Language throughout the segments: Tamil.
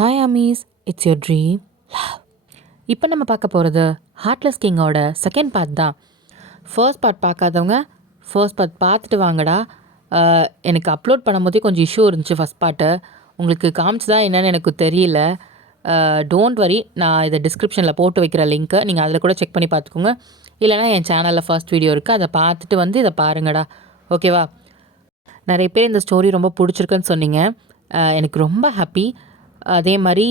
Hi Amies, it's your dream love. இப்போ நம்ம பார்க்க போகிறது ஹார்ட்லெஸ் கிங்கோட செகண்ட் பார்ட் தான். ஃபர்ஸ்ட் பார்ட் பார்க்காதவங்க ஃபர்ஸ்ட் பார்ட் பார்த்துட்டு வாங்கடா. எனக்கு அப்லோட் பண்ணும்போதே கொஞ்சம் இஷ்யூ இருந்துச்சு. ஃபஸ்ட் பார்ட்டு உங்களுக்கு காமிச்சுதா என்னென்னு எனக்கு தெரியல. டோன்ட் வரி, நான் இதை டிஸ்கிரிப்ஷனில் போட்டு வைக்கிற லிங்க்கை நீங்கள் அதில் கூட செக் பண்ணி பார்த்துக்கோங்க. இல்லைனா என் சேனலில் ஃபர்ஸ்ட் வீடியோ இருக்குது, அதை பார்த்துட்டு வந்து இதை பாருங்கடா. ஓகேவா? நிறைய பேர் இந்த ஸ்டோரி ரொம்ப பிடிச்சிருக்குன்னு சொன்னீங்க. எனக்கு ரொம்ப ஹாப்பி. அதே மாதிரி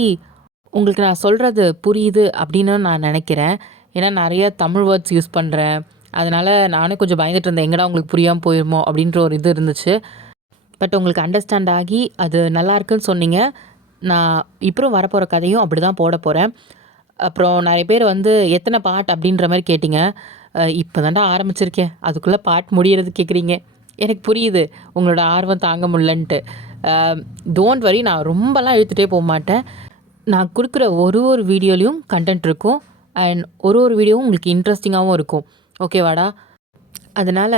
உங்களுக்கு நான் சொல்கிறது புரியுது அப்படின்னு நான் நினைக்கிறேன். ஏன்னா நிறைய தமிழ் வேர்ட்ஸ் யூஸ் பண்ணுறேன். அதனால் நானே கொஞ்சம் பயந்துட்டு இருந்தேன், எங்கடா உங்களுக்கு புரியாமல் போயிருமோ அப்படின்ற ஒரு இது இருந்துச்சு. பட் உங்களுக்கு அண்டர்ஸ்டாண்ட் ஆகி அது நல்லா இருக்குன்னு சொன்னீங்க. நான் இப்போ வரப்போகிற கதையும் அப்படி தான் போட போகிறேன். அப்புறம் நிறைய பேர் வந்து எத்தனை பாட் அப்படின்ற மாதிரி கேட்டிங்க. இப்போ தாண்டா ஆரம்பிச்சிருக்கேன், அதுக்குள்ளே பாட் முடியறது கேட்குறீங்க. எனக்கு புரியுது உங்களோட ஆர்வம் தாங்க முடியலன்ட்டு. டோன்ட் வரி, நான் ரொம்பலாம் இழுத்துகிட்டே போக மாட்டேன். நான் கொடுக்குற ஒரு வீடியோலையும் கண்டென்ட் இருக்கும். அண்ட் ஒரு வீடியோவும் உங்களுக்கு இன்ட்ரெஸ்டிங்காகவும் இருக்கும். ஓகேவாடா? அதனால்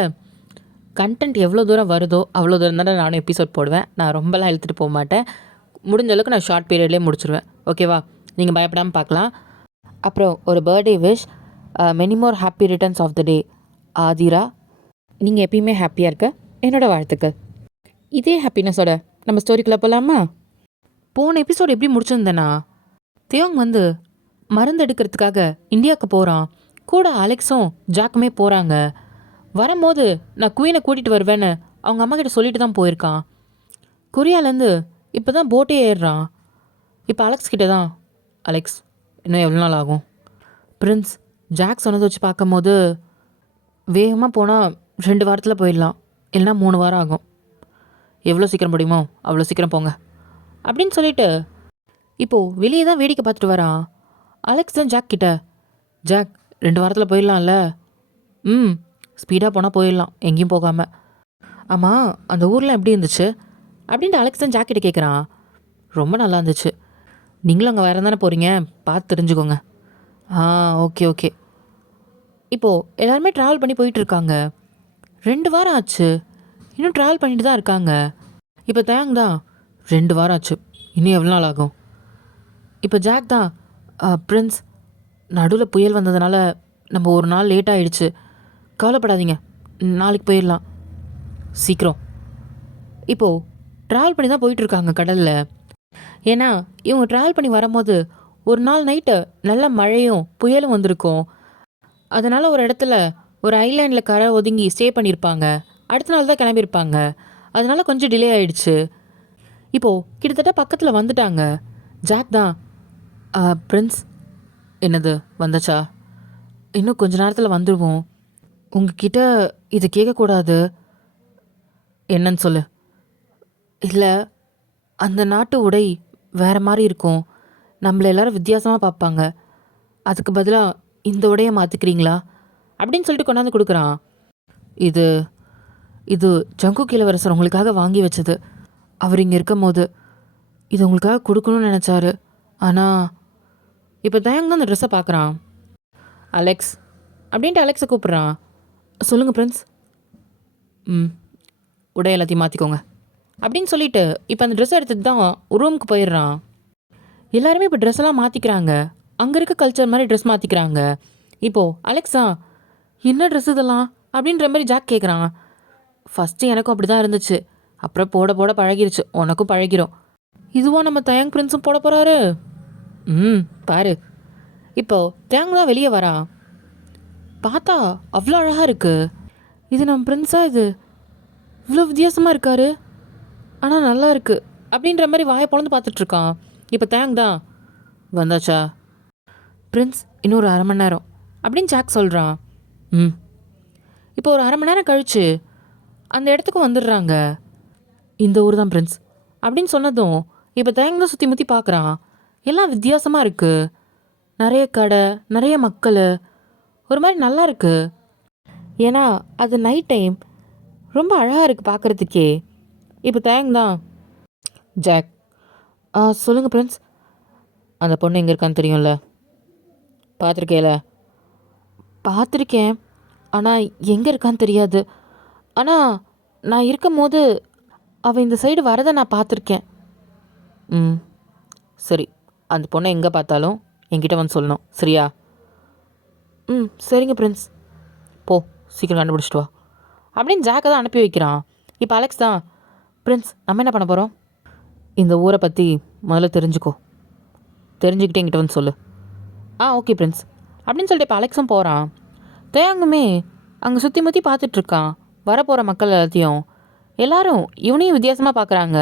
கண்டென்ட் எவ்வளோ தூரம் வருதோ அவ்வளோ தூரம் தானே நானும் எபிசோட் போடுவேன். நான் ரொம்பலாம் இழுத்துட்டு போக மாட்டேன். முடிஞ்ச அளவுக்கு நான் ஷார்ட் பீரியட்லேயே முடிச்சிடுவேன். ஓகேவா? நீங்கள் பயப்படாமல் பார்க்கலாம். அப்புறம் ஒரு birthday wish, many more happy returns of the day Aadhira. நீங்கள் எப்பயுமே ஹாப்பியாக இருக்க என்னோடய வாழ்த்துக்கள். இதே ஹாப்பினஸோட நம்ம ஸ்டோரிக்குள்ளே போகலாமா? போன எபிசோடு எப்படி முடிச்சிருந்தேன்னா, தியோங் வந்து மருந்து எடுக்கிறதுக்காக இந்தியாவுக்கு போகிறான். கூட அலெக்ஸும் ஜாக்குமே போகிறாங்க. வரும்போது நான் குயினை கூட்டிகிட்டு வருவேன்னு அவங்க அம்மா கிட்ட சொல்லிட்டு தான் போயிருக்கான். கொரியாலேருந்து இப்போ தான் போட்டே ஏறுறான். இப்போ அலெக்ஸ் கிட்ட தான், அலெக்ஸ் இன்னும் எவ்வளோ நாள் ஆகும்? பிரின்ஸ் ஜாக் சொன்னதை வச்சு பார்க்கும்போது வேகமாக போனால் 2 வாரத்தில் போயிடலாம், இல்லைனா 3 வாரம் ஆகும். எவ்வளோ சீக்கிரம் முடியுமோ அவ்வளோ சீக்கிரம் போங்க அப்படின்னு சொல்லிட்டு இப்போது வெளியே தான் வேடிக்கை பார்த்துட்டு வரான். அலெக்ஸ் தான் ஜாக் கிட்ட, ஜாக் 2 வாரத்தில் போயிடலாம்ல? ஸ்பீடாக போனால் போயிடலாம், எங்கேயும் போகாமல். ஆமாம், அந்த ஊரில் எப்படி இருந்துச்சு அப்படின்ட்டு அலெக்ஸ் தான் ஜாக் கிட்ட கேட்குறான். ரொம்ப நல்லா இருந்துச்சு. நீங்களும் அங்கே வேறு தானே போகிறீங்க, பார்த்து தெரிஞ்சுக்கோங்க. Okay okay. இப்போது எல்லாருமே ட்ராவல் பண்ணி போயிட்டுருக்காங்க. 2 வாரம் ஆச்சு, இன்னும் ட்ராவல் பண்ணிட்டு தான் இருக்காங்க. இப்போ தேங் தான், 2 வாரம் ஆச்சு, இன்னும் எவ்வளோ நாள் ஆகும்? இப்போ ஜாக் தான், பிரின்ஸ் நடுவில் புயல் வந்ததுனால நம்ம ஒரு நாள் லேட் ஆகிடுச்சு, கவலைப்படாதீங்க, நாளைக்கு போயிடலாம் சீக்கிரம். இப்போது ட்ராவல் பண்ணி தான் போயிட்டுருக்காங்க கடலில். ஏன்னா இவங்க ட்ராவல் பண்ணி வரும்போது ஒரு நாள் நைட்டு நல்ல மழையும் புயலும் வந்திருக்கும். அதனால் ஒரு இடத்துல ஒரு ஐலாண்டில் கரை ஒதுங்கி ஸ்டே பண்ணியிருப்பாங்க. அடுத்த நாள் தான் கிளம்பியிருப்பாங்க. அதனால் கொஞ்சம் டிலே ஆகிடுச்சு. இப்போது கிட்டத்தட்ட பக்கத்தில் வந்துட்டாங்க. ஜாக் தான், பிரின்ஸ் என்னது வந்தாச்சா? இன்னும் கொஞ்ச நேரத்தில் வந்துடுவோம். உங்ககிட்ட இதை கேட்கக்கூடாது. என்னன்னு சொல்லு. இல்லை, அந்த நாட்டு உடை வேறு மாதிரி இருக்கும், நம்மளை எல்லோரும் வித்தியாசமாக பார்ப்பாங்க. அதுக்கு பதிலாக இந்த உடையை மாற்றிக்கிறீங்களா அப்படின்னு சொல்லிட்டு கொண்டாந்து கொடுக்குறான். இது இது ஜங்குக் இளவரசர் உங்களுக்காக வாங்கி வச்சது. அவர் இங்கே இருக்கும் போது இது உங்களுக்காக கொடுக்கணும்னு நினச்சாரு. ஆனால் இப்போ தயங்க தான் அந்த ட்ரெஸ்ஸை பார்க்குறான். அலெக்ஸ் அப்படின்ட்டு அலெக்ஸை கூப்பிட்றான். சொல்லுங்கள் பிரின்ஸ். உடை எல்லாத்தையும் மாற்றிக்கோங்க அப்படின்னு சொல்லிட்டு இப்போ அந்த ட்ரெஸ்ஸை எடுத்துகிட்டு தான் ரூமுக்கு போயிடுறான். எல்லாருமே இப்போ ட்ரெஸ் எல்லாம் மாற்றிக்கிறாங்க. அங்கே இருக்க கல்ச்சர் மாதிரி ட்ரெஸ் மாற்றிக்கிறாங்க. இப்போது அலெக்ஸா, என்ன ட்ரெஸ் இதெல்லாம் அப்படின்ற மாதிரி ஜாக் கேட்குறான். ஃபஸ்ட்டு எனக்கும் அப்படி தான் இருந்துச்சு, அப்புறம் போட போட பழகிருச்சு, உனக்கும் பழகிரும். இதுவும் நம்ம தயங் பிரின்ஸும் போட போகிறாரு. பாரு. இப்போது தேங் தான் வெளியே வரான். பார்த்தா அவ்வளோ அழகாக இருக்குது. இது நம்ம பிரின்ஸா? இது இவ்வளோ வித்தியாசமாக இருக்காரு, ஆனால் நல்லா இருக்குது அப்படின்ற மாதிரி வாயை பொழந்து பார்த்துட்ருக்கான். இப்போ தேங் தான், வந்தாச்சா பிரின்ஸ்? இன்னொரு 1/2 மணி நேரம் அப்படின்னு ஜாக் சொல்கிறான். இப்போ ஒரு 1/2 மணி நேரம் கழித்து அந்த இடத்துக்கு வந்துடுறாங்க. இந்த ஊர் தான் பிரின்ஸ் அப்படின்னு சொன்னதும் இப்போ தேங் தான் சுற்றி முற்றி பார்க்குறான். எல்லாம் வித்தியாசமாக இருக்குது, நிறைய கடை, நிறைய மக்கள், ஒரு மாதிரி நல்லா இருக்குது. ஏன்னா அது நைட் டைம், ரொம்ப அழகாக இருக்குது பார்க்குறதுக்கே. இப்போ தேங் தான், ஜாக் சொல்லுங்கள் பிரின்ஸ், அந்த பொண்ணு எங்கே இருக்கான்னு தெரியும்ல? பார்த்துருக்கேல? பார்த்துருக்கேன், ஆனால் எங்கே இருக்கான்னு தெரியாது. ஆனால் நான் இருக்கும் போது அவள் இந்த சைடு வரதை நான் பார்த்துருக்கேன். சரி, அந்த பொண்ணை எங்கே பார்த்தாலும் என்கிட்ட வந்து சொல்லணும், சரியா? ம், சரிங்க பிரின்ஸ். போ, சீக்கிரம் கண்டுபிடிச்சிட்டு வா அப்படின்னு ஜாக்கை தான் அனுப்பி வைக்கிறான். இப்போ அலெக்ஸ் தான், பிரின்ஸ் நம்ம என்ன பண்ண போகிறோம்? இந்த ஊரை பற்றி முதல்ல தெரிஞ்சுக்கோ, தெரிஞ்சுக்கிட்டே என்கிட்ட வந்து சொல்லு. ஓகே பிரின்ஸ் அப்படின்னு சொல்லிட்டு இப்போ அலெக்ஸும் போகிறான். தேங்குமே அங்கே சுற்றி முற்றி பார்த்துட்ருக்கான் வரப்போகிற மக்கள் எல்லாத்தையும். எல்லாரும் இவனையும் வித்தியாசமாக பார்க்குறாங்க.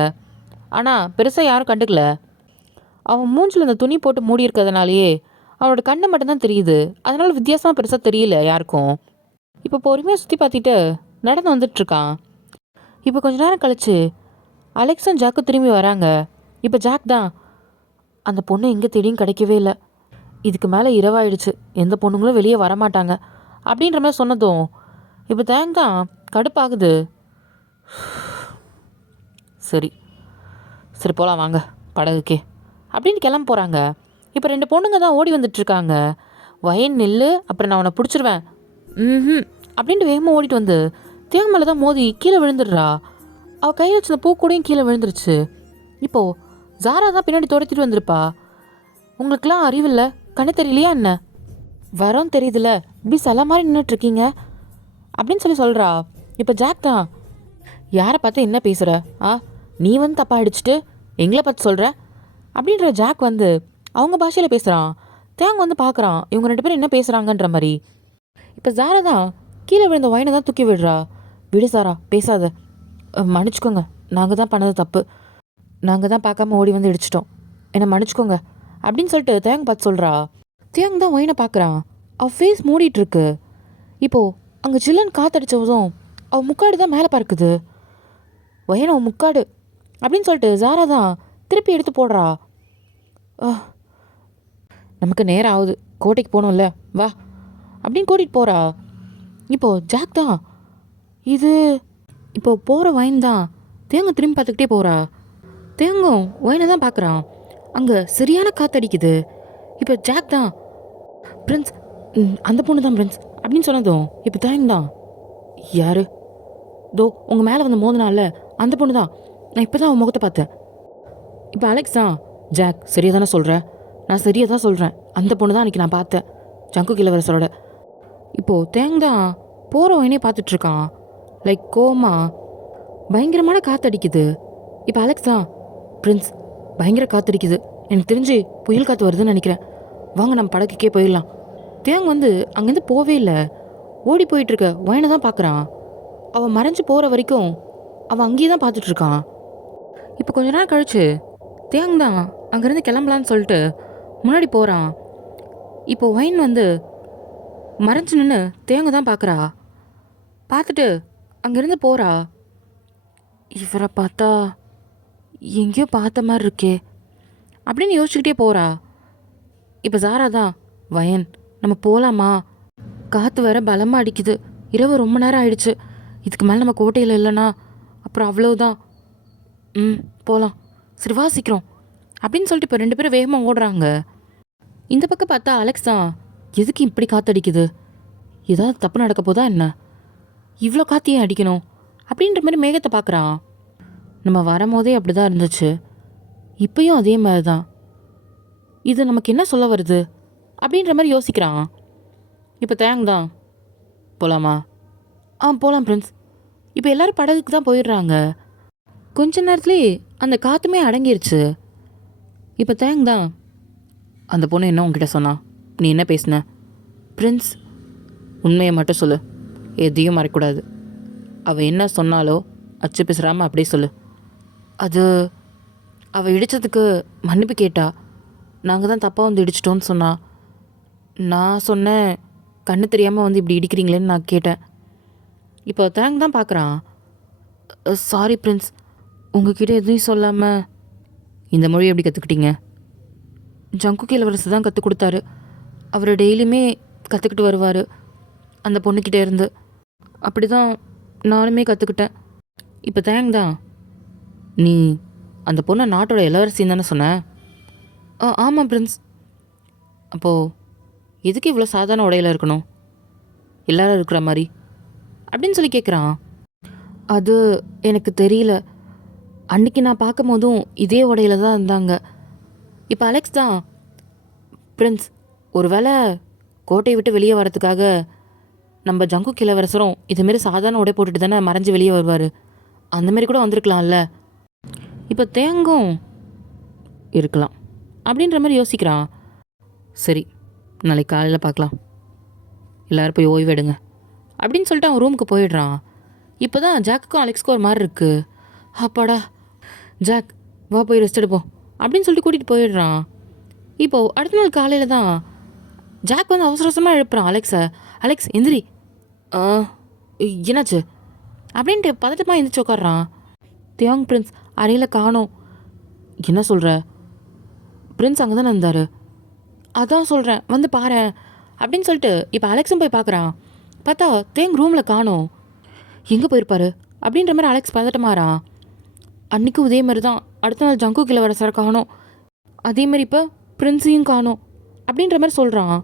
ஆனால் பெருசாக யாரும் கண்டுக்கல. அவன் மூஞ்சில் அந்த துணி போட்டு மூடி இருக்கிறதுனாலேயே அவனோட கண்ணை மட்டும்தான் தெரியுது. அதனால் வித்தியாசமாக பெருசாக தெரியல யாருக்கும். இப்போ பொறுமையாக சுற்றி பார்த்துட்டு நடந்து வந்துட்டுருக்கான். இப்போ கொஞ்ச நேரம் கழிச்சு அலெக்ஸும் ஜாக்கும் திரும்பி வராங்க. இப்போ ஜாக் தான், அந்த பொண்ணு எங்கே தேடியும் கிடைக்கவே இல்லை, இதுக்கு மேலே இரவாயிடுச்சு, எந்த பொண்ணுங்களும் வெளியே வரமாட்டாங்க அப்படின்ற மாதிரி சொன்னதும் இப்போ தேங் தான் கடுப்பாகுது. சரி சரி போகலாம் வாங்க படகுக்கே அப்படின்னு கிளம்ப போகிறாங்க. இப்போ 2 பொண்ணுங்க தான் ஓடி வந்துட்டுருக்காங்க. வயன் நெல்லு, அப்புறம் நான் அவனை பிடிச்சிருவேன் அப்படின்ட்டு வேகமாக ஓடிட்டு வந்து தேங்க மேலே தான் மோதி கீழே விழுந்துடுறா. அவள் கையில் வச்சிருந்த பூ கூடையும் கீழே விழுந்துருச்சு. இப்போது ஜாரா தான் பின்னாடி துரத்திட்டு வந்திருப்பா. உங்களுக்கெல்லாம் அறிவில்லை, கண்ணு தெரியலையா என்ன? வரோன்னு தெரியுதுல்ல, இப்படி சில மாதிரி நின்றுட்டுருக்கீங்க அப்படின்னு சொல்கிறா. இப்போ ஜாக் தான், யாரை பார்த்து என்ன பேசுகிற? நீ வந்து தப்பாக அடிச்சுட்டு எங்களை பார்த்து சொல்கிற அப்படின்ற ஜாக் வந்து அவங்க பாஷையில் பேசுகிறான். தேங்க வந்து பார்க்குறான் இவங்க 2 பேரும் என்ன பேசுகிறாங்கன்ற மாதிரி. இப்போ ஜாரா தான் கீழே விழுந்த ஒயினை தான் தூக்கி விடுறா. விடு சாரா, பேசாத, மன்னிச்சுக்கோங்க, நாங்கள் தான் பண்ணது தப்பு, நாங்கள் தான் பார்க்காம ஓடி வந்து இடிச்சிட்டோம், என்னை மன்னிச்சுக்கோங்க அப்படின்னு சொல்லிட்டு தேங்க பார்த்து சொல்கிறா. தேங்க தான் ஒயினை பார்க்குறான். அவள் ஃபேஸ் மூடிட்டுருக்கு. இப்போது அங்கே சில்லுன்னு காற்றடிச்சதும் அவள் முக்காடு தான் மேலே பறக்குது. ஒயன் அவன் முக்காடு அப்படின்னு சொல்லிட்டு ஜாரா தான் திருப்பி எடுத்து போடுறா. நமக்கு நேரம் ஆகுது, கோட்டைக்கு போகணும்ல, வா அப்படின்னு கூட்டிகிட்டு போகிறா. இப்போது ஜாக் தான், இது இப்போது போகிற ஒயின் தான் தேங்க திரும்பி பார்த்துக்கிட்டே போகிறா. தேங்கும் ஒயினை தான் பார்க்குறான். அங்கே சரியான காற்றடிக்குது. இப்போ ஜாக் தான், பிரின்ஸ் அந்த பொண்ணு தான் பிரின்ஸ் அப்படின்னு சொன்னதும் இப்போ தேங்க தான், யார்? தோ உங்கள் மேலே வந்து மோதினால அந்த பொண்ணு தான், நான் இப்போ தான் அவன் முகத்தை பார்த்தேன். இப்போ அலெக்ஸ் தான், ஜாக் சரியாக தானே சொல்கிறேன், நான் சரியாக தான் சொல்கிறேன், அந்த பொண்ணு தான் அன்றைக்கி நான் பார்த்தேன் ஜங்கு இளவரசரோட. இப்போது தேங்க தான் போகிற ஒயினே பார்த்துட்ருக்கான். லைக் கோமா பயங்கரமான காற்றடிக்குது. இப்போ அலெக்ஸ் தான், பிரின்ஸ் பயங்கர காற்றடிக்குது, எனக்கு தெரிஞ்சு புயல் காற்று வருதுன்னு நினைக்கிறேன், வாங்க நம்ம படகுக்கே போயிடலாம். தேங்க வந்து அங்கேருந்து போவே இல்லை, ஓடி போயிட்டுருக்க ஒயினை தான் பார்க்குறான். அவன் மறைஞ்சு போகிற வரைக்கும் அவன் அங்கேயே தான் பார்த்துட்ருக்கான். இப்போ கொஞ்ச நேரம் கழிச்சு தேங்க தான் அங்கேருந்து கிளம்பலான்னு சொல்லிட்டு முன்னாடி போகிறான். இப்போ ஒயின் வந்து மறைஞ்சு நின்று தேங்க தான் பார்க்குறா. பார்த்துட்டு அங்கேருந்து போகிறா. இவரை பார்த்தா எங்கேயோ பார்த்த மாதிரி இருக்கே அப்படின்னு யோசிச்சுக்கிட்டே போகிறா. இப்போ ஜாரா தான், வயன் நம்ம போகலாமா, காற்று வேற பலமாக அடிக்குது, இரவு ரொம்ப நேரம் ஆயிடுச்சு, இதுக்கு மேலே நம்ம கோட்டையில் இல்லைன்னா அப்புறம் அவ்வளோதான், போகலாம், சரி வாசிக்கிறோம் அப்படின்னு சொல்லிட்டு இப்போ 2 பேரும் வேகமாக ஓடுறாங்க. இந்த பக்கம் பார்த்தா அலெக்ஸ் தான், எதுக்கு இப்படி காற்றடிக்குது, ஏதாவது தப்பு நடக்க போதா என்ன, இவ்வளோ காற்றையே அடிக்கணும் அப்படின்ற மாதிரி மேகத்தை பார்க்குறான். நம்ம வரும்போதே அப்படி தான் இருந்துச்சு, இப்பயும் அதே மாதிரி தான், இது நமக்கு என்ன சொல்ல வருது அப்படின்ற மாதிரி யோசிக்கிறான். இப்போ தேங்க தான், போகலாமா? போகலாம் பிரின்ஸ். இப்போ எல்லோரும் படகுக்கு தான் போயிடுறாங்க. கொஞ்ச நேரத்துலேயே அந்த காற்றுமே அடங்கிருச்சு. இப்போ தேங்க தான், அந்த பொண்ணு என்ன உங்ககிட்ட சொன்னா, நீ என்ன பேசின? பிரின்ஸ் உண்மையை மட்டும் சொல்லு, எதையும் மறைக்கூடாது, அவள் என்ன சொன்னாலோ அச்சு பேசுகிறாமல் அப்படியே சொல்லு. அது அவள் இடித்ததுக்கு மன்னிப்பு கேட்டா, நாங்கள் தான் தப்பாக வந்து இடிச்சிட்டோன்னு சொன்னா. நான் சொன்னேன் கண்ணு தெரியாமல் வந்து இப்படி இடிக்கிறீங்களேன்னு நான் கேட்டேன். இப்போ தேங்க தான் பார்க்குறான். சாரி பிரின்ஸ், உங்ககிட்ட எதுவும் சொல்லாமல். இந்த மொழி எப்படி கற்றுக்கிட்டீங்க? ஜங்கு இளவரசர் தான் கற்றுக் கொடுத்தாரு, அவர் டெய்லியுமே கற்றுக்கிட்டு வருவார் அந்த பொண்ணுக்கிட்டே இருந்து, அப்படி தான் நானுமே கற்றுக்கிட்டேன். இப்போ தேங்க தான், நீ அந்த பொண்ணை நாட்டோட இளவரசின்னு தானே சொன்ன? ஆமாம் பிரின்ஸ். அப்போது எதுக்கு இவ்வளோ சாதாரண உடையில் இருக்கணும், எல்லாரும் இருக்கிற மாதிரி அப்படின்னு சொல்லி கேட்குறான். அது எனக்கு தெரியல, அன்றைக்கி நான் பார்க்கும் போதும் இதே உடையில தான் இருந்தாங்க, இப்போ அலெக்ஸ் தான், பிரின்ஸ், ஒருவேளை கோட்டையை விட்டு வெளியே வரதுக்காக நம்ம ஜங்குக் இளவரசரும் இதுமாரி சாதாரண உடை போட்டுட்டு தானே மறைஞ்சு வெளியே வருவார், அந்தமாரி கூட வந்திருக்கலாம்ல. இப்போ தேங்கும் இருக்கலாம் அப்படின்ற மாதிரி யோசிக்கிறான். சரி, நாளைக்கு காலையில் பார்க்கலாம், எல்லோரும் போய் ஓய்வு எடுங்க அப்படின்னு சொல்லிட்டு அவன் ரூமுக்கு போயிடுறான். இப்போ தான் ஜாக்குக்கும் அலெக்ஸ்க்கும் ஒரு மாதிரி இருக்குது. அப்பாடா, ஜாக் வா போய் ரெஸ்ட் எடுப்போம் அப்படின்னு சொல்லிட்டு கூட்டிகிட்டு போயிடுறான். இப்போது அடுத்த நாள் காலையில் தான் ஜாக் வந்து அவசர அவசரமாக எழுப்புறான் அலெக்ஸை. அலெக்ஸ் எந்திரி. என்னாச்சு அப்படின்ட்டு பதட்டமாக எந்திரிச்சு உட்காடுறான். தியாங் பிரின்ஸ் அறையில் காணோம். என்ன சொல்கிற? பிரின்ஸ் அங்கே தானே இருந்தார். அதான் சொல்கிறேன், வந்து பாரு அப்படின்னு சொல்லிட்டு இப்போ அலெக்ஸும் போய் பார்க்குறான். பார்த்தா தேங் ரூமில் காணோம். எங்கே போயிருப்பாரு அப்படின்ற மாதிரி அலெக்ஸ் பதட்டமாறான். அன்றைக்கும் இதே மாதிரி தான், அடுத்த நாள் ஜங்குக் இளவரசரை காணோம், அதேமாரி இப்போ பிரின்ஸையும் காணோம் அப்படின்ற மாதிரி சொல்கிறான்.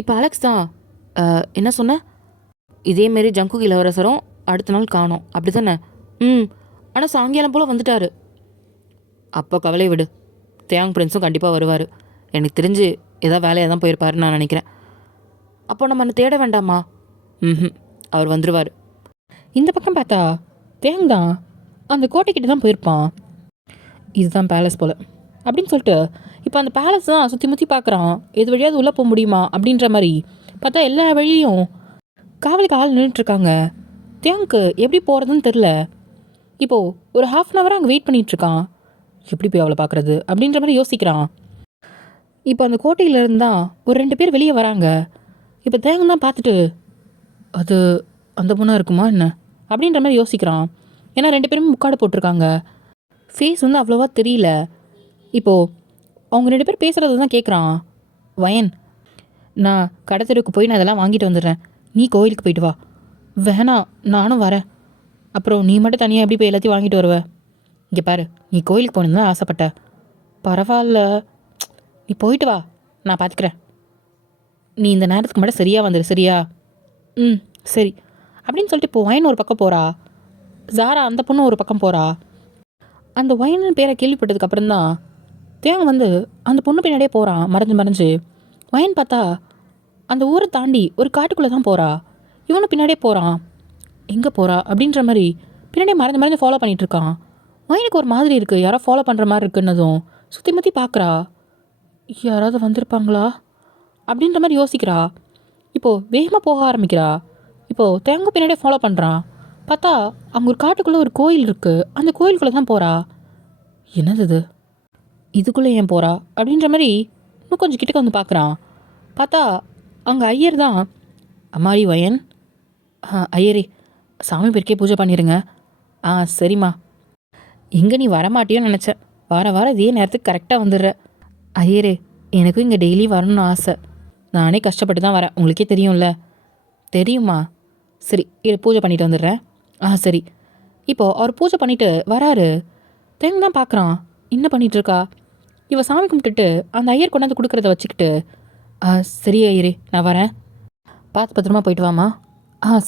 இப்போ அலெக்ஸ் தான், என்ன சொன்ன? இதேமாரி ஜங்குக் இளவரசரும் அடுத்த நாள் காணோம் அப்படி தானே? ஆனால் சாயங்காலம் போல் வந்துட்டார். அப்போ கவலை விடு, தேங் பிரின்ஸும் கண்டிப்பாக வருவார். எனக்கு தெரிஞ்சு ஏதாவது வேலையாக தான் போயிருப்பாருன்னு நான் நினைக்கிறேன். அப்போ நம்ம என்ன தேட வேண்டாமா? அவர் வந்துடுவார். இந்த பக்கம் பார்த்தா தேங் தான் அந்த கோட்டைக்கிட்ட தான் போயிருப்பான். இதுதான் பேலஸ் போல் அப்படின்னு சொல்லிட்டு இப்போ அந்த பேலஸ் தான் சுற்றி முற்றி பார்க்குறான். எது வழியாவது உள்ளே போக முடியுமா அப்படின்ற மாதிரி பார்த்தா எல்லா வழியும் காவலுக்கு ஆள் நின்றுட்டுருக்காங்க. தேங்க்கு எப்படி போகிறதுன்னு தெரில. இப்போது ஒரு ½ அங்கே வெயிட் பண்ணிகிட்ருக்கான். எப்படி போய் அவளை பார்க்குறது அப்படின்ற மாதிரி யோசிக்கிறான். இப்போ அந்த கோட்டையிலேருந்து தான் ஒரு 2 பேர் வெளியே வராங்க. இப்போ தேங்க தான் பார்த்துட்டு, அது அந்த பொண்ணாக இருக்குமா என்ன அப்படின்ற மாதிரி யோசிக்கிறான். ஏன்னா 2 பேருமே முக்காடு போட்டிருக்காங்க. ஃபேஸ் வந்து அவ்வளோவா தெரியல. இப்போது அவங்க 2 பேர் பேசுகிறது தான் கேட்குறான். வயன், நான் கடை தெருவுக்கு போய் நான் அதெல்லாம் வாங்கிட்டு வந்துடுறேன், நீ கோயிலுக்கு போயிட்டு வா. வேணாம், நானும் வரேன். அப்புறம் நீ மட்டும் தனியாக எப்படி போய் எல்லாத்தையும் வாங்கிட்டு வருவ? இங்கே பாரு, நீ கோயிலுக்கு போகணுன்னு தான் ஆசைப்பட்ட. பரவாயில்ல, நீ போயிட்டு வா, நான் பார்த்துக்கிறேன். நீ இந்த நேரத்துக்கு மட்டும் சரியாக வந்துடு, சரியா? சரி அப்படின்னு சொல்லிட்டு இப்போ ஒயின் ஒரு பக்கம் போகிறா. ஜாரா அந்த பொண்ணு ஒரு பக்கம் போகிறா. அந்த ஒயின்னு பேரை கேள்விப்பட்டதுக்கப்புறம் தான் தேங்க வந்து அந்த பொண்ணு பின்னாடியே போகிறான், மறைஞ்சு. ஒயின் பார்த்தா அந்த ஊரை தாண்டி ஒரு காட்டுக்குள்ளே தான் போகிறா. இவனும் பின்னாடியே போகிறான். எங்கே போகிறா அப்படின்ற மாதிரி பின்னாடியே மறைஞ்சு ஃபாலோ பண்ணிகிட்ருக்கான். ஒயினுக்கு ஒரு மாதிரி இருக்குது, யாரோ ஃபாலோ பண்ணுற மாதிரி இருக்குன்னதும் சுற்றி முற்றி பார்க்குறா. யாராவது வந்திருப்பாங்களா அப்படின்ற மாதிரி யோசிக்கிறா. இப்போது வேகமாக போக ஆரம்பிக்கிறா. இப்போது தேங்க பின்னாடியே ஃபாலோ பண்ணுறான். பார்த்தா அங்கே ஒரு காட்டுக்குள்ளே ஒரு கோயில் இருக்குது. அந்த கோயிலுக்குள்ளே தான் போகிறா. என்னது இது, இதுக்குள்ளே ஏன் போகிறா அப்படின்ற மாதிரி இன்னும் கொஞ்சம் கிட்டக்க வந்து பார்க்குறான். பார்த்தா அங்கே ஐயர் தான். அம்மாடி வயன். ஐயரே, சாமி பேருக்கே பூஜை பண்ணிடுங்க. சரிம்மா. எங்கே நீ வரமாட்டியோன்னு நினச்சேன், வாரம் இதே நேரத்துக்கு கரெக்டாக வந்துடுற. ஐயரே, எனக்கும் இங்கே டெய்லி வரணும்னு ஆசை. நானே கஷ்டப்பட்டு தான் வரேன், உங்களுக்கே தெரியும்ல. தெரியுமா? சரி, பூஜை பண்ணிட்டு வந்துடுறேன். சரி. இப்போது அவர் பூஜை பண்ணிவிட்டு வராரு. தேங்க தான் பார்க்குறான், என்ன பண்ணிகிட்ருக்கா இவ? சாமி கும்பிட்டுட்டு அந்த ஐயர் கொண்டாந்து கொடுக்குறத வச்சுக்கிட்டு, சரி ஐயரே, நான் வரேன், பார்த்து பத்திரமா போயிட்டு வாமா.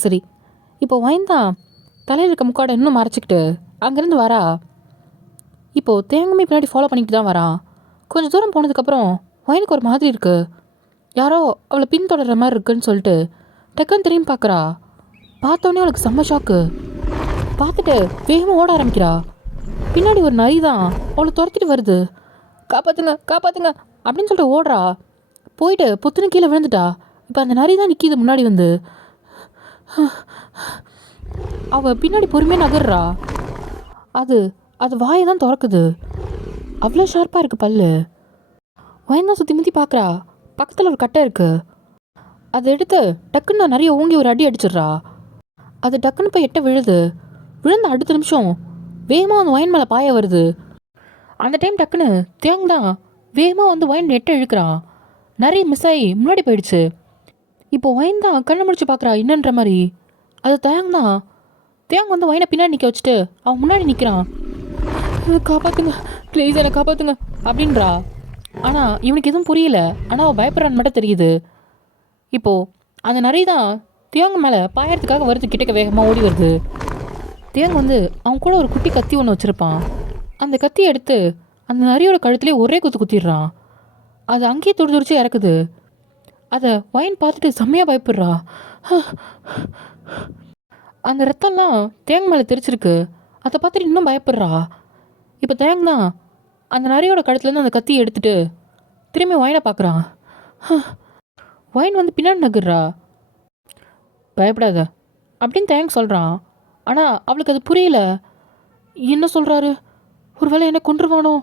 சரி. இப்போ வயந்தான் தலையில் இருக்க முக்காடை இன்னும் மறைச்சிக்கிட்டு அங்கேருந்து வரா. இப்போது தேங்கமே பின்னாடி ஃபாலோ பண்ணிக்கிட்டு தான் வரான். கொஞ்சம் தூரம் போனதுக்கப்புறம் வயனுக்கு ஒரு மாதிரி இருக்குது, யாரோ அவளை பின்தொடர்ற மாதிரி இருக்குன்னு சொல்லிட்டு டக்குன்னு திரும்பி பார்க்குறா. பார்த்தோன்னே அவளுக்கு செம்ம ஷாக்கு. பார்த்துட்டு வேகமாக ஓட ஆரம்பிக்கிறா. பின்னாடி ஒரு நரி தான் அவளை துரத்திட்டு வருது. காப்பாற்றுங்க அப்படின்னு சொல்லிட்டு ஓடுறா. போயிட்டு புத்துன்னு கீழே விழுந்துட்டா. இப்போ அந்த நரி தான் நிற்கிது முன்னாடி வந்து. அவள் பின்னாடி பொறுமையாக நகர்றா. அது வாயை தான் திறக்குது. அவ்வளோ ஷார்ப்பாக இருக்குது பல்லு. வயந்தான் சுற்றி முற்றி பார்க்குறா. பக்கத்தில் ஒரு கட்டை இருக்குது. அதை எடுத்து டக்குன்னு நிறைய ஓங்கி ஒரு அடி அடிச்சிட்றா. அது டக்குன்னு போய் எட்ட விழுது. விழுந்த அடுத்த நிமிஷம் வேகமாக அந்த ஒயின் மேலே பாய வருது. அந்த டைம் டக்குன்னு தேங்க தான் வேகமாக வந்து ஒயின் எட்ட இழுக்கிறான். நிறைய மிஸ் ஆகி முன்னாடி போயிடுச்சு. இப்போ ஒயின் தான் கண்ணை முடிச்சு பார்க்குறா என்னன்ற மாதிரி. அது தேங்க வந்து ஒயினை பின்னாடி நிற்க வச்சுட்டு அவன் முன்னாடி நிற்கிறான். காப்பாற்றுங்க ப்ளீஸ், என்னை காப்பாற்றுங்க அப்படின்றா. ஆனால் இவனுக்கு எதுவும் புரியல. ஆனால் அவள் பயப்படுறான்னு மட்டும் தெரியுது. இப்போது அந்த நிறைய தான் தேங்க மேலே பாயறதுக்காக வருது. கிட்டக்க வேகமாக ஓடி வருது. தேங்க வந்து அவன் கூட ஒரு குட்டி கத்தி ஒன்று வச்சுருப்பான். அந்த கத்தியை எடுத்து அந்த நரியோட கழுத்துலேயே ஒரே குத்து குத்திடுறான். அது அங்கேயே துடிச்சு இறக்குது. அதை ஒயின் பார்த்துட்டு செம்மையாக பயப்படுறா. அந்த ரத்தம்லாம் தேங் மேலே தெரிச்சிருக்கு. அதை பார்த்துட்டு இன்னும் பயப்படுறா. இப்போ தேங் தான் அந்த நரியோட கழுத்துலேருந்து அந்த கத்தியை எடுத்துட்டு திரும்பி ஒயினை பார்க்குறான். ஒயின் வந்து பின்னாடி நகர்றா. பயப்படாத அப்படின்னு தேங்க் சொல்கிறான். ஆனால் அவளுக்கு அது புரியல. என்ன சொல்கிறாரு? ஒரு வேளை என்ன கொன்றுவானோ,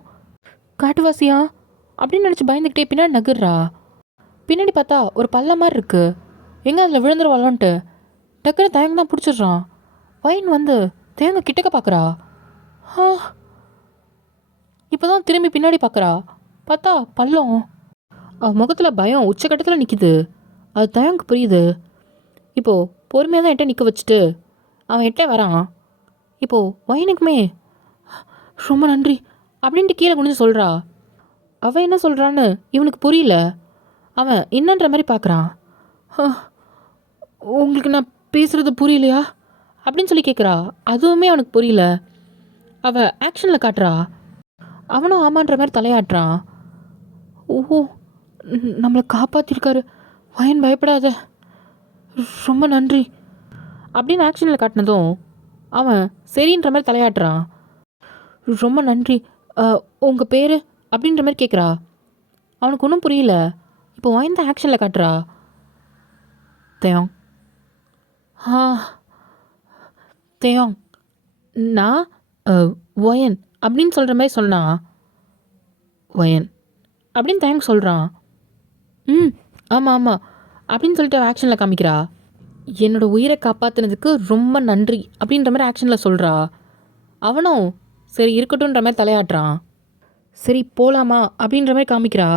காட்டுவாசியா அப்படின்னு நினச்சி பயந்துக்கிட்டே பின்னாடி நகர்றா. பின்னாடி பார்த்தா ஒரு பல்ல மாதிரி இருக்குது. எங்கே அதில் விழுந்துருவாளோன்ட்டு டக்குன்னு தேங்க தான் பிடிச்சிடுறான். ஒயின் வந்து தேங்க கிட்டக்க பார்க்குறா. இப்போ தான் திரும்பி பின்னாடி பார்க்குறா. பார்த்தா பள்ளம். அவன் முகத்தில் பயம் உச்சக்கட்டத்தில் நிற்கிது. அது தேங்க்கு புரியுது. இப்போது பொறுமையாக தான் எட்ட நிற்க வச்சுட்டு அவன் எட்ட வரான். இப்போது ஒயினுக்குமே ரொம்ப நன்றி அப்படின்ட்டு கீழே குனிஞ்சு சொல்கிறா. அவன் என்ன சொல்கிறான்னு இவனுக்கு புரியல. அவன் என்னன்ற மாதிரி பார்க்குறான். உங்களுக்கு நான் பேசுகிறது புரியலையா அப்படின்னு சொல்லி கேட்குறா. அதுவுமே அவனுக்கு புரியல. அவள் ஆக்ஷனில் காட்டுறா. அவனும் ஆமான்ற மாதிரி தலையாட்டுறான். ஓஹோ, நம்மளை காப்பாற்றிருக்காரு, வயன் பயப்படாத, ரொம்ப நன்றி அப்படின்னு ஆக்ஷனில் காட்டினதும் அவன் சரின்ற மாதிரி தலையாட்டுறான். ரொம்ப நன்றி, உங்கள் பேர் அப்படின்ற மாதிரி கேட்குறா. அவனுக்கு ஒன்றும் புரியல. இப்போ வயன் ஆக்ஷனில் காட்டுறா. தேயோங். தேயோங், நான் ஒயன் அப்படின்னு சொல்கிற மாதிரி சொன்னான். ஒயன் அப்படின்னு தேங்க்ஸ் சொல்கிறான். ஆமாம் ஆமாம் அப்படின்னு சொல்லிட்டு ஆக்ஷனில் காமிக்கிறா. என்னோடய உயிரை காப்பாற்றினதுக்கு ரொம்ப நன்றி அப்படின்ற மாதிரி ஆக்ஷனில் சொல்கிறா. அவனும் சரி இருக்கட்டும்ன்ற மாதிரி தலையாட்டுறான். சரி போகலாமா அப்படின்ற மாதிரி காமிக்கிறா.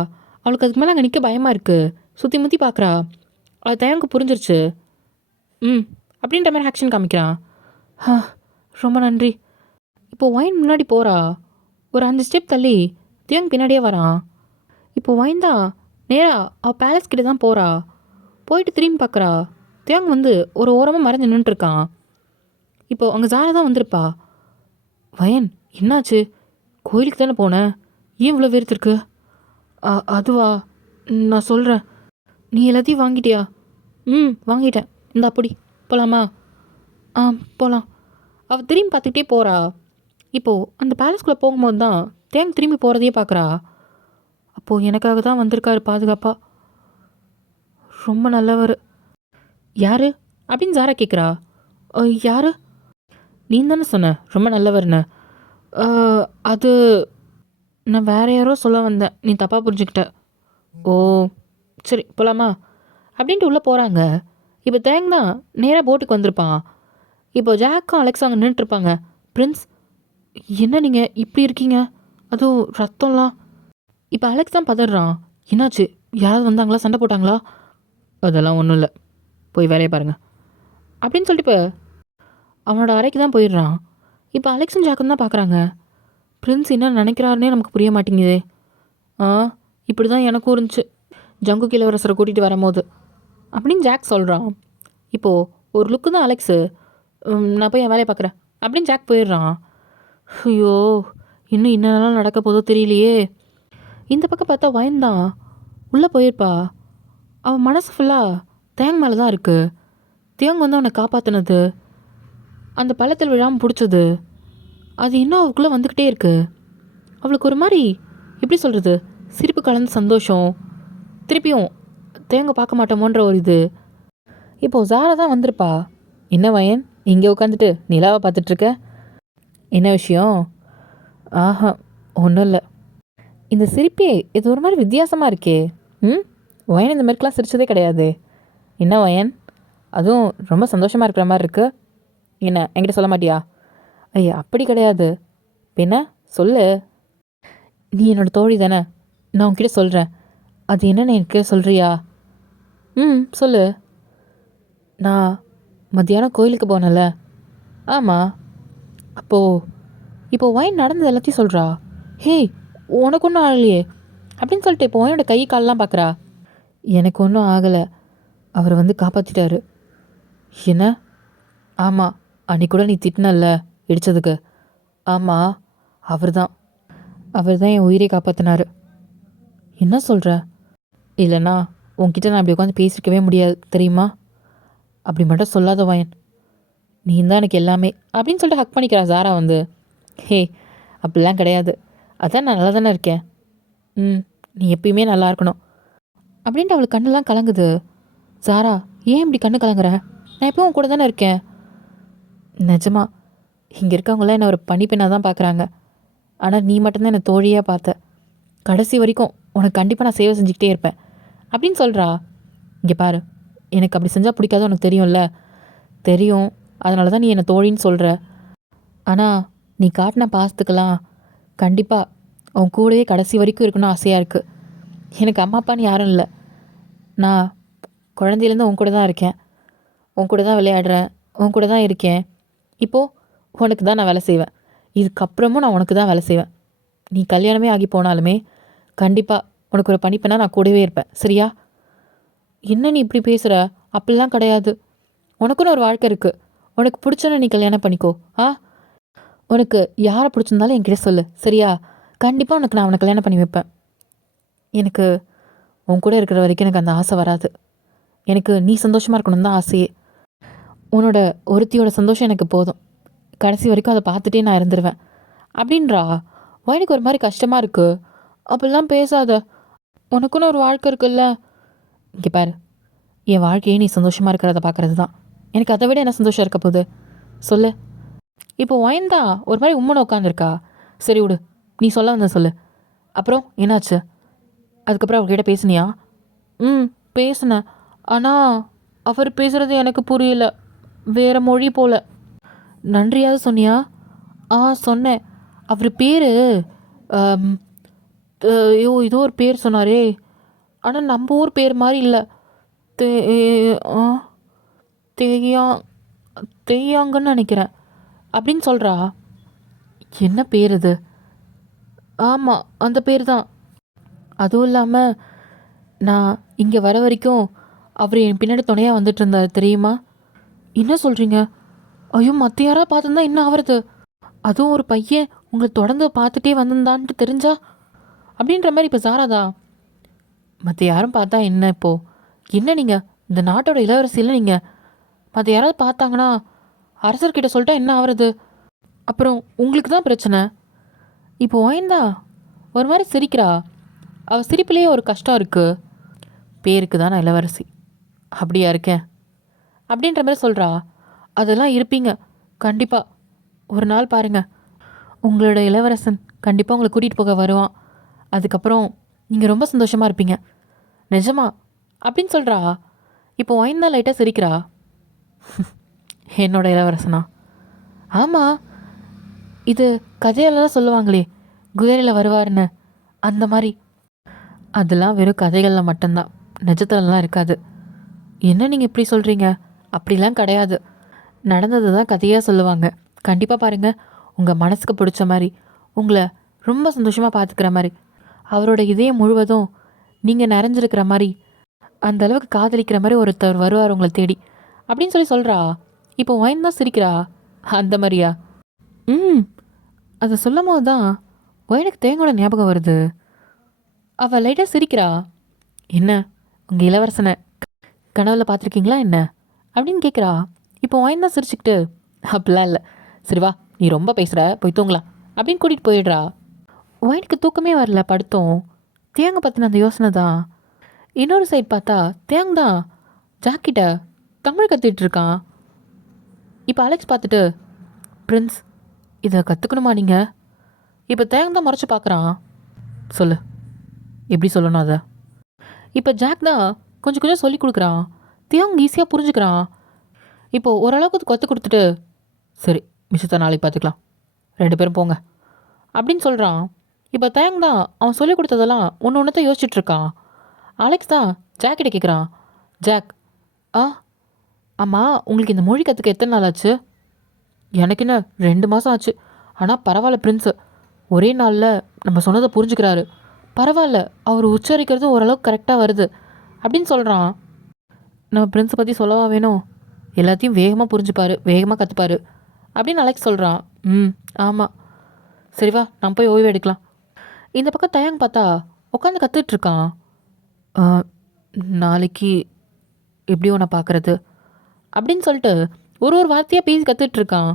அவளுக்கு அதுக்கு மேலே அங்கே நிற்க பயமாக இருக்குது. சுற்றி முற்றி பார்க்குறா. அது தேங்க்கு புரிஞ்சிருச்சு. அப்படின்ற மாதிரி ஆக்ஷன் காமிக்கிறான். ரொம்ப நன்றி. இப்போது ஒயின் முன்னாடி போகிறா. ஒரு 5 ஸ்டெப் தள்ளி தேங் பின்னாடியே வரான். இப்போது ஒயின் தான் நேராக அவள் பேலஸ் கிட்ட தான் போகிறா. போயிட்டு திரும்பி பார்க்குறா. தேங் வந்து ஒரு ஓரமாக மறைஞ்சு நின்றுருக்கான். இப்போது அங்கே ஜாரா தான் வந்திருப்பா. வயன் என்னாச்சு? கோயிலுக்கு தானே போனேன், ஏன் இவ்வளோ வேர்த்திருக்கு? அதுவா, நான் சொல்கிறேன். நீ எல்லாத்தையும் வாங்கிட்டியா? வாங்கிட்டேன். இந்த அப்படி போகலாமா? போகலாம். அவள் திரும்பி பார்த்துக்கிட்டே போகிறா. இப்போது அந்த பேலஸ்குள்ளே போகும்போது தான் தேங் திரும்பி போகிறதையே பார்க்குறா. அப்போது எனக்காக தான் வந்திருக்காரு பாதுகாப்பா, ரொம்ப நல்லவர். யார் அப்படின்னு ஜாரா கேட்குறா. யார்? நீ தானே சொன்ன ரொம்ப நல்லவர்னு. அது நான் வேற யாரோ சொல்ல வந்தேன், நீ தப்பாக புரிஞ்சுக்கிட்ட. ஓ சரி போகலாமா அப்படின்ட்டு உள்ளே போகிறாங்க. இப்போ தேங் தான் நேராக போட்டுக்கு வந்திருப்பான். இப்போ ஜாக்கும் அலெக்ஸும் அங்கே நின்றுட்டுருப்பாங்க. பிரின்ஸ், என்ன நீங்கள் இப்படி இருக்கீங்க, அதுவும் ரத்தம்லாம்? இப்போ அலெக்ஸ் தான் பதறான். என்னாச்சு, யாராவது வந்தாங்களா, சண்டை போட்டாங்களா? அதெல்லாம் ஒன்றும் இல்லை, போய் வேலையை பாருங்கள் அப்படின்னு சொல்லிட்டு இப்போ அவனோட அறைக்கு தான் போயிடுறான். இப்போ அலெக்ஸும் ஜாக்கும் தான் பார்க்குறாங்க. பிரின்ஸ் என்ன நினைக்கிறாருன்னே நமக்கு புரிய மாட்டேங்குதே. இப்படி தான் எனக்கும் இருந்துச்சு ஜங்கு இளவரசரை கூட்டிகிட்டு வரும்போது அப்படின்னு ஜாக் சொல்கிறான். இப்போது ஒரு லுக்கு தான் அலெக்ஸு. நான் போய் என் வேலையை பார்க்குறேன் அப்படின்னு ஜாக் போயிடுறான். ஐயோ, இன்னும் என்னென்னலாம் நடக்க போதோ தெரியலையே. இந்த பக்கம் பார்த்தா வயன் தான் உள்ளே போயிருப்பா. அவன் மனசு ஃபுல்லாக தேங் மேலே தான் இருக்குது. தேங் வந்து அவனை காப்பாற்றினது, அந்த பள்ளத்தில் விழாமல் பிடிச்சது, அது இன்னும் அவளுக்குள்ளே வந்துக்கிட்டே இருக்குது. அவளுக்கு ஒரு மாதிரி எப்படி சொல்கிறது, சிரிப்பு கலந்து சந்தோஷம், திருப்பியும் தேங்க பார்க்க மாட்டோமோன்ற ஒரு இது. இப்போது ஜாரா தான் வந்திருப்பா. என்ன வயன் இங்கே உட்காந்துட்டு நிலாவை பார்த்துட்ருக்க, என்ன விஷயம்? ஒன்றும் இல்லை. இந்த சிரிப்பே இது ஒரு மாதிரி வித்தியாசமாக இருக்கே. வயன் இந்த மாதிரிக்கெலாம் சிரிச்சதே கிடையாது. என்ன வயன், அதுவும் ரொம்ப சந்தோஷமாக இருக்கிற மாதிரி இருக்குது. என்ன என்கிட்ட சொல்ல மாட்டியா? ஐயா அப்படி கிடையாது. என்ன சொல்லு, நீ என்னோடய தோழி தானே, நான் உன்கிட்ட சொல்கிறேன். அது என்னன்னு எனக்கு சொல்கிறியா? சொல்லு. நான் மத்தியானம் கோயிலுக்கு போனேன்ல. ஆமாம். இப்போது ஒயின் நடந்தது எல்லாத்தையும் சொல்கிறா. ஹேய், உனக்கு ஒன்றும் ஆகலையே அப்படின்னு சொல்லிட்டு இப்போ ஒயினோட கை காலெலாம் பார்க்குறா. எனக்கு ஒன்றும் ஆகலை, அவர் வந்து காப்பாற்றிட்டாரு. என்ன? ஆமாம், அன்றைக்கூட நீ திட்டினல்ல இடித்ததுக்கு. ஆமாம், அவர் தான். அவர் தான் என் உயிரை காப்பாற்றினாரு. என்ன சொல்கிற? இல்லைண்ணா உன்கிட்ட நான் அப்படி உட்காந்து பேசிக்கவே முடியாது தெரியுமா? அப்படி மட்டும் சொல்லாத வாயன், நீ தான் எனக்கு எல்லாமே அப்படின்னு சொல்லிட்டு ஹக் பண்ணிக்கிறா ஜாரா வந்து. ஹே, அப்படிலாம் கிடையாது, அதான் நான் நல்லா தானே இருக்கேன். நீ எப்பயுமே நல்லா இருக்கணும் அப்படின்ட்டு அவளுக்கு கண்ணெல்லாம் கலங்குது. ஜாரா, ஏன் இப்படி கண்ணு கலங்குற? நான் எப்பவும் உன் கூட தானே இருக்கேன். நிஜமா இங்கே இருக்கவங்களாம் என்னை ஒரு பணிப்பெண்ணாக தான் பார்க்குறாங்க. ஆனால் நீ மட்டும்தான் என்னை தோழியாக பார்த்த. கடைசி வரைக்கும் உனக்கு கண்டிப்பாக நான் சேவை செஞ்சுக்கிட்டே இருப்பேன் அப்படின்னு சொல்கிறா. இங்கே பாரு, எனக்கு அப்படி செஞ்சால் பிடிக்காது, உனக்கு தெரியும்ல. தெரியும், அதனால தான் நீ என்னை தோழின்னு சொல்கிற. ஆனால் நீ காட்டின பாசத்துக்கெல்லாம் கண்டிப்பாக உன் கூடயே கடைசி வரைக்கும் இருக்கணும்னு ஆசையாக இருக்குது. எனக்கு அம்மா அப்பான்னு யாரும் இல்லை. நான் குழந்தையிலேருந்து உன் கூட தான் இருக்கேன், உன் கூட தான் விளையாடுறேன், உன் கூட தான் இருக்கேன். இப்போது உனக்கு தான் நான் வேலை செய்வேன், இதுக்கப்புறமும் நான் உனக்கு தான் வேலை செய்வேன். நீ கல்யாணமே ஆகி போனாலுமே கண்டிப்பாக உனக்கு ஒரு பணிப்பெண்ணா நான் கூடவே இருப்பேன், சரியா? என்ன நீ இப்படி பேசுகிற? அப்படிலாம் கிடையாது. உனக்குன்னு ஒரு வாழ்க்கை இருக்குது. உனக்கு பிடிச்சோன்னு நீ கல்யாணம் பண்ணிக்கோ. உனக்கு யாரை பிடிச்சிருந்தாலும் என்கிட்ட சொல்லு, சரியா? கண்டிப்பாக உனக்கு நான் அவனை கல்யாணம் பண்ணி வைப்பேன். எனக்கு உன் கூட இருக்கிற வரைக்கும் எனக்கு அந்த ஆசை வராது. எனக்கு நீ சந்தோஷமாக இருக்கணும் தான் ஆசையே. உன்னோட ஒருத்தியோட சந்தோஷம் எனக்கு போதும். கடைசி வரைக்கும் அதை பார்த்துட்டே நான் இருந்துருவேன் அப்படின்றா. எனக்கு ஒரு மாதிரி கஷ்டமாக இருக்குது. அப்படிலாம் பேசாத, உனக்குன்னு ஒரு வாழ்க்கை இருக்குல்ல. இங்கே பாரு, என் வாழ்க்கையே நீ சந்தோஷமாக இருக்கிறத பார்க்குறது தான். எனக்கு அதை விட என்ன சந்தோஷம் இருக்க போகுது சொல்லு? இப்போ ஒயன்தா ஒரு மாதிரி உம்மனை உட்காந்துருக்கா. சரி விடு, நீ சொல்ல வந்த சொல்லு. அப்புறம் என்னாச்சு? அதுக்கப்புறம் அவர்கிட்ட பேசுனியா? பேசினேன். ஆனால் அவர் பேசுகிறது எனக்கு புரியல, வேறு மொழி போல். நன்றியாவது சொன்னியா? சொன்னேன். அவர் பேர் ஏதோ ஒரு பேர் சொன்னாரே, ஆனால் நம்ம ஊர் பேர் மாதிரி இல்லை. தே தேயா தேயாங்கன்னு நினைக்கிறேன் அப்படின்னு சொல்கிறா. என்ன பேர் அது? ஆமாம், அந்த பேர் தான். அதுவும் இல்லாமல் நான் இங்கே வர வரைக்கும் அவர் என் பின்னாடி துணையாக வந்துட்டு இருந்தார் தெரியுமா? என்ன சொல்கிறீங்க? ஐயோ, மற்ற யாராக பார்த்துருந்தா என்ன ஆகிறது? அதுவும் ஒரு பையன் உங்களை தொடர்ந்து பார்த்துட்டே வந்திருந்தான்ட்டு தெரிஞ்சா அப்படின்ற மாதிரி. இப்போ சாராதா, மற்ற யாரும் பார்த்தா என்ன? இப்போது என்ன நீங்கள் இந்த நாட்டோட இளவரசியில் நீங்கள் மற்ற யாராவது பார்த்தாங்கன்னா அரசர்கிட்ட சொல்லிட்டா என்ன ஆகிறது? அப்புறம் உங்களுக்கு தான் பிரச்சனை. இப்போ ஓய்ந்தா ஒரு மாதிரி சிரிக்கிறா. அவள் சிரிப்பிலேயே ஒரு கஷ்டம் இருக்குது. பேருக்கு தான் நான் இளவரசி, அப்படியா இருக்கேன் அப்படின்ற மாதிரி சொல்கிறா. அதெல்லாம் இருப்பீங்க கண்டிப்பாக. ஒரு நாள் பாருங்கள், உங்களோட இளவரசன் கண்டிப்பாக உங்களை கூட்டிகிட்டு போக வருவான். அதுக்கப்புறம் நீங்கள் ரொம்ப சந்தோஷமாக இருப்பீங்க, நிஜமா அப்படின்னு சொல்கிறா. இப்போ ஒயன்தான் லைட்டாக சிரிக்கிறா. என்னோட இளவரசனா? ஆமாம், இது கதையெல்லாம் சொல்லுவாங்களே, குதிரையில் வருவார்னு, அந்த மாதிரி. அதெல்லாம் வெறும் கதைகளில் மட்டும்தான், நிஜத்துலலாம் இருக்காது. என்ன நீங்கள் இப்படி சொல்கிறீங்க? அப்படிலாம் கிடையாது, நடந்தது தான் கதையாக சொல்லுவாங்க. கண்டிப்பாக பாருங்கள், உங்கள் மனசுக்கு பிடிச்ச மாதிரி, உங்களை ரொம்ப சந்தோஷமாக பார்த்துக்கிற மாதிரி, அவரோட இதயம் முழுவதும் நீங்கள் நிறைஞ்சிருக்கிற மாதிரி, அந்த அளவுக்கு காதலிக்கிற மாதிரி ஒருத்தர் வருவார் உங்களை தேடி அப்படின்னு சொல்கிறா. இப்போ ஒயின் தான் சிரிக்கிறா. அந்த மாதிரியா? அதை சொல்லும் போது தான் ஒயனுக்கு தேங்கோட ஞாபகம் வருது. அவள் லைட்டாக சிரிக்கிறா. என்ன, உங்கள் இளவரசனை கனவுல பார்த்துருக்கீங்களா என்ன அப்படின்னு கேட்குறா. இப்போ ஒயின் தான் சிரிச்சுக்கிட்டு, அப்படிலாம் இல்லை, சரி வா, நீ ரொம்ப பேசுகிற, போய் தூங்கலாம் அப்படின்னு கூட்டிகிட்டு போயிடுறா. ஒயினுக்கு தூக்கமே வரல, படுத்தோம். தேங்க பற்றின அந்த யோசனை தான். இன்னொரு சைட் பார்த்தா தேங் தான் ஜாக்கிட்ட தமிழ் கற்றுட்டு இருக்கான். இப்போ அலெக்ஸ் பார்த்துட்டு, பிரின்ஸ் இதை கற்றுக்கணுமா நீங்கள்? இப்போ தேங் தான் மறைச்சு பார்க்குறான். சொல்லு, எப்படி சொல்லணும் அதை? இப்போ ஜாக் தான் கொஞ்சம் கொஞ்சம் சொல்லி கொடுக்குறான். தேங் ஈஸியாக புரிஞ்சுக்கிறான். இப்போது ஓரளவுக்கு கற்றுக் கொடுத்துட்டு, சரி மிச்சத்தை நாளைக்கு பார்த்துக்கலாம், 2 பேரும் போங்க அப்படின்னு சொல்கிறான். இப்போ தேங் தான் அவன் சொல்லி கொடுத்ததெல்லாம் ஒன்று ஒன்றுத்தான் யோசிச்சுட்ருக்கான். அலெக்ஸ் தான் ஜாக்கிட்ட கேட்குறான். ஜாக், ஆமாம், உங்களுக்கு இந்த மொழி கற்றுக்க எத்தனை நாள் ஆச்சு? எனக்கு என்ன 2 மாதம் ஆச்சு. ஆனால் பரவாயில்ல பிரின்ஸு, ஒரே நாளில் நம்ம சொன்னதை புரிஞ்சுக்கிறாரு. பரவாயில்ல, அவர் உச்சரிக்கிறது ஓரளவுக்கு கரெக்டாக வருது அப்படின்னு சொல்கிறான். நம்ம பிரின்ஸை பற்றி சொல்லவா வேணும்? எல்லாத்தையும் வேகமாக புரிஞ்சுப்பார், வேகமாக கற்றுப்பார் அப்படின்னு அலெக்ஸ் சொல்கிறான். ஆமாம், சரி வா நம்ம போய் ஓய்வு எடுக்கலாம். இந்த பக்கம் தயாங் பார்த்தா உட்காந்து கற்றுட்ருக்கான். "ஆ, நாளைக்கு எப்படி உன்னை பார்க்குறது?" அப்படின்னு சொல்லிட்டு ஒரு ஒரு வார்த்தையாக பேசி கற்றுட்ருக்கான்.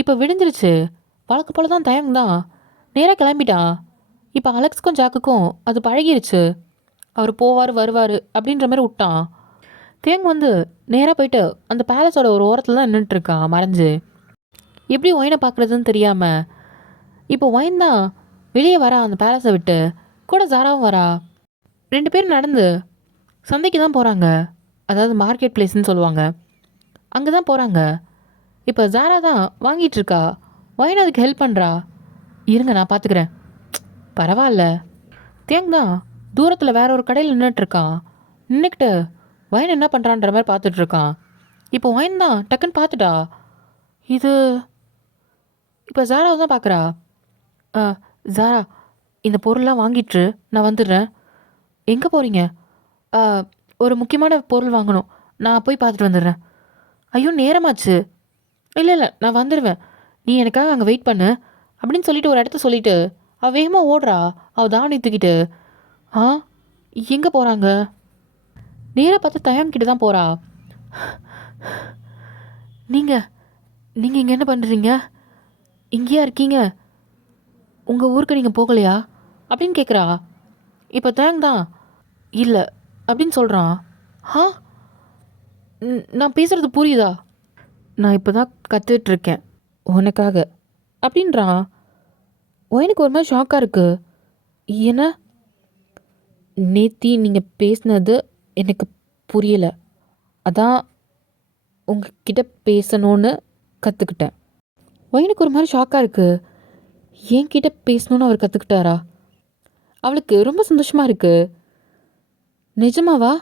இப்போ விடிஞ்சிருச்சு. வழக்க போல தான் தயாங் தான் நேராக கிளம்பிட்டான். இப்போ அலெக்ஸ்க்கும் ஜாக்குக்கும் அது பழகிருச்சு. அவர் போவார் வருவார் அப்படின்ற மாதிரி விட்டான். தேங் வந்து நேராக போயிட்டு அந்த பேலஸோட ஒரு ஓரத்தில் தான் நின்றுட்டுருக்கான் மறைஞ்சு. எப்படி ஒயினை பார்க்குறதுன்னு தெரியாமல். இப்போ ஒயின் தான் வெளியே வரா அந்த பேலஸை விட்டு. கூட ஜாராவும் வரா. 2 பேரும் நடந்து சந்தைக்கு தான் போகிறாங்க. அதாவது மார்க்கெட் பிளேஸ்ன்னு சொல்லுவாங்க. அங்கே தான் போகிறாங்க. இப்போ ஜாரா தான் வாங்கிட்டு இருக்கா. ஒயின் அதுக்கு ஹெல்ப் பண்ணுறா. "இருங்க நான் பார்த்துக்கிறேன்." பரவாயில்ல. தேங் தான் தூரத்தில் வேற ஒரு கடையில் நின்றுட்டுருக்கான். நின்றுக்கிட்டு ஒயின் என்ன பண்ணுறான்ற மாதிரி பார்த்துட்ருக்கான். இப்போ ஒயின் தான் டக்குன்னு பார்த்துட்டா. இது இப்போ ஜாராவை தான் பார்க்குறா. "ஜாரா, இந்த பொருள்லாம் வாங்கிட்டு நான் வந்துடுறேன்." "எங்கே போகிறீங்க?" ஒரு முக்கியமான பொருள் வாங்கணும், நான் போய் பார்த்துட்டு வந்துடுறேன்." "ஐயோ நேரமாச்சு." "இல்லை இல்லை நான் வந்துடுவேன், நீ எனக்காக அங்கே வெயிட் பண்ணு." அப்படின்னு சொல்லிட்டு ஒரு இடத்த சொல்லிட்டு அவள் வேகமாக ஓடுறா. அவள் தாவணி தூக்கிட்டு. ஆ, எங்கே போகிறாங்க? நேராக பார்த்து தயாங்கிட்ட தான் போகிறா. நீங்கள் நீங்கள் இங்கே என்ன பண்ணுறீங்க? இங்கேயா இருக்கீங்க? உங்கள் ஊருக்கு நீங்கள் போகலையா?" அப்படின்னு கேட்குறா. இப்போ தயாங் தான் இல்லை அப்படின்னு சொல்கிறான். "ஆ, நான் பேசுகிறது புரியுதா?" "நான் இப்போ தான் கற்றுட்ருக்கேன் உனக்காக." அப்படின்றான். எனக்கு ஒரு மாதிரி ஷாக்காக இருக்குது. "என்ன?" "நேத்தி நீங்கள் பேசினது எனக்கு புரியலை, அதான் உங்ககிட்ட பேசணும்னு கற்றுக்கிட்டேன்." எனக்கு ஒரு மாதிரி ஷாக்காக இருக்குது. என்கிட்ட பேசணுன்னு அவர் கற்றுக்கிட்டாரா? அவளுக்கு ரொம்ப சந்தோஷமாக இருக்குது. "நிஜமாவா?"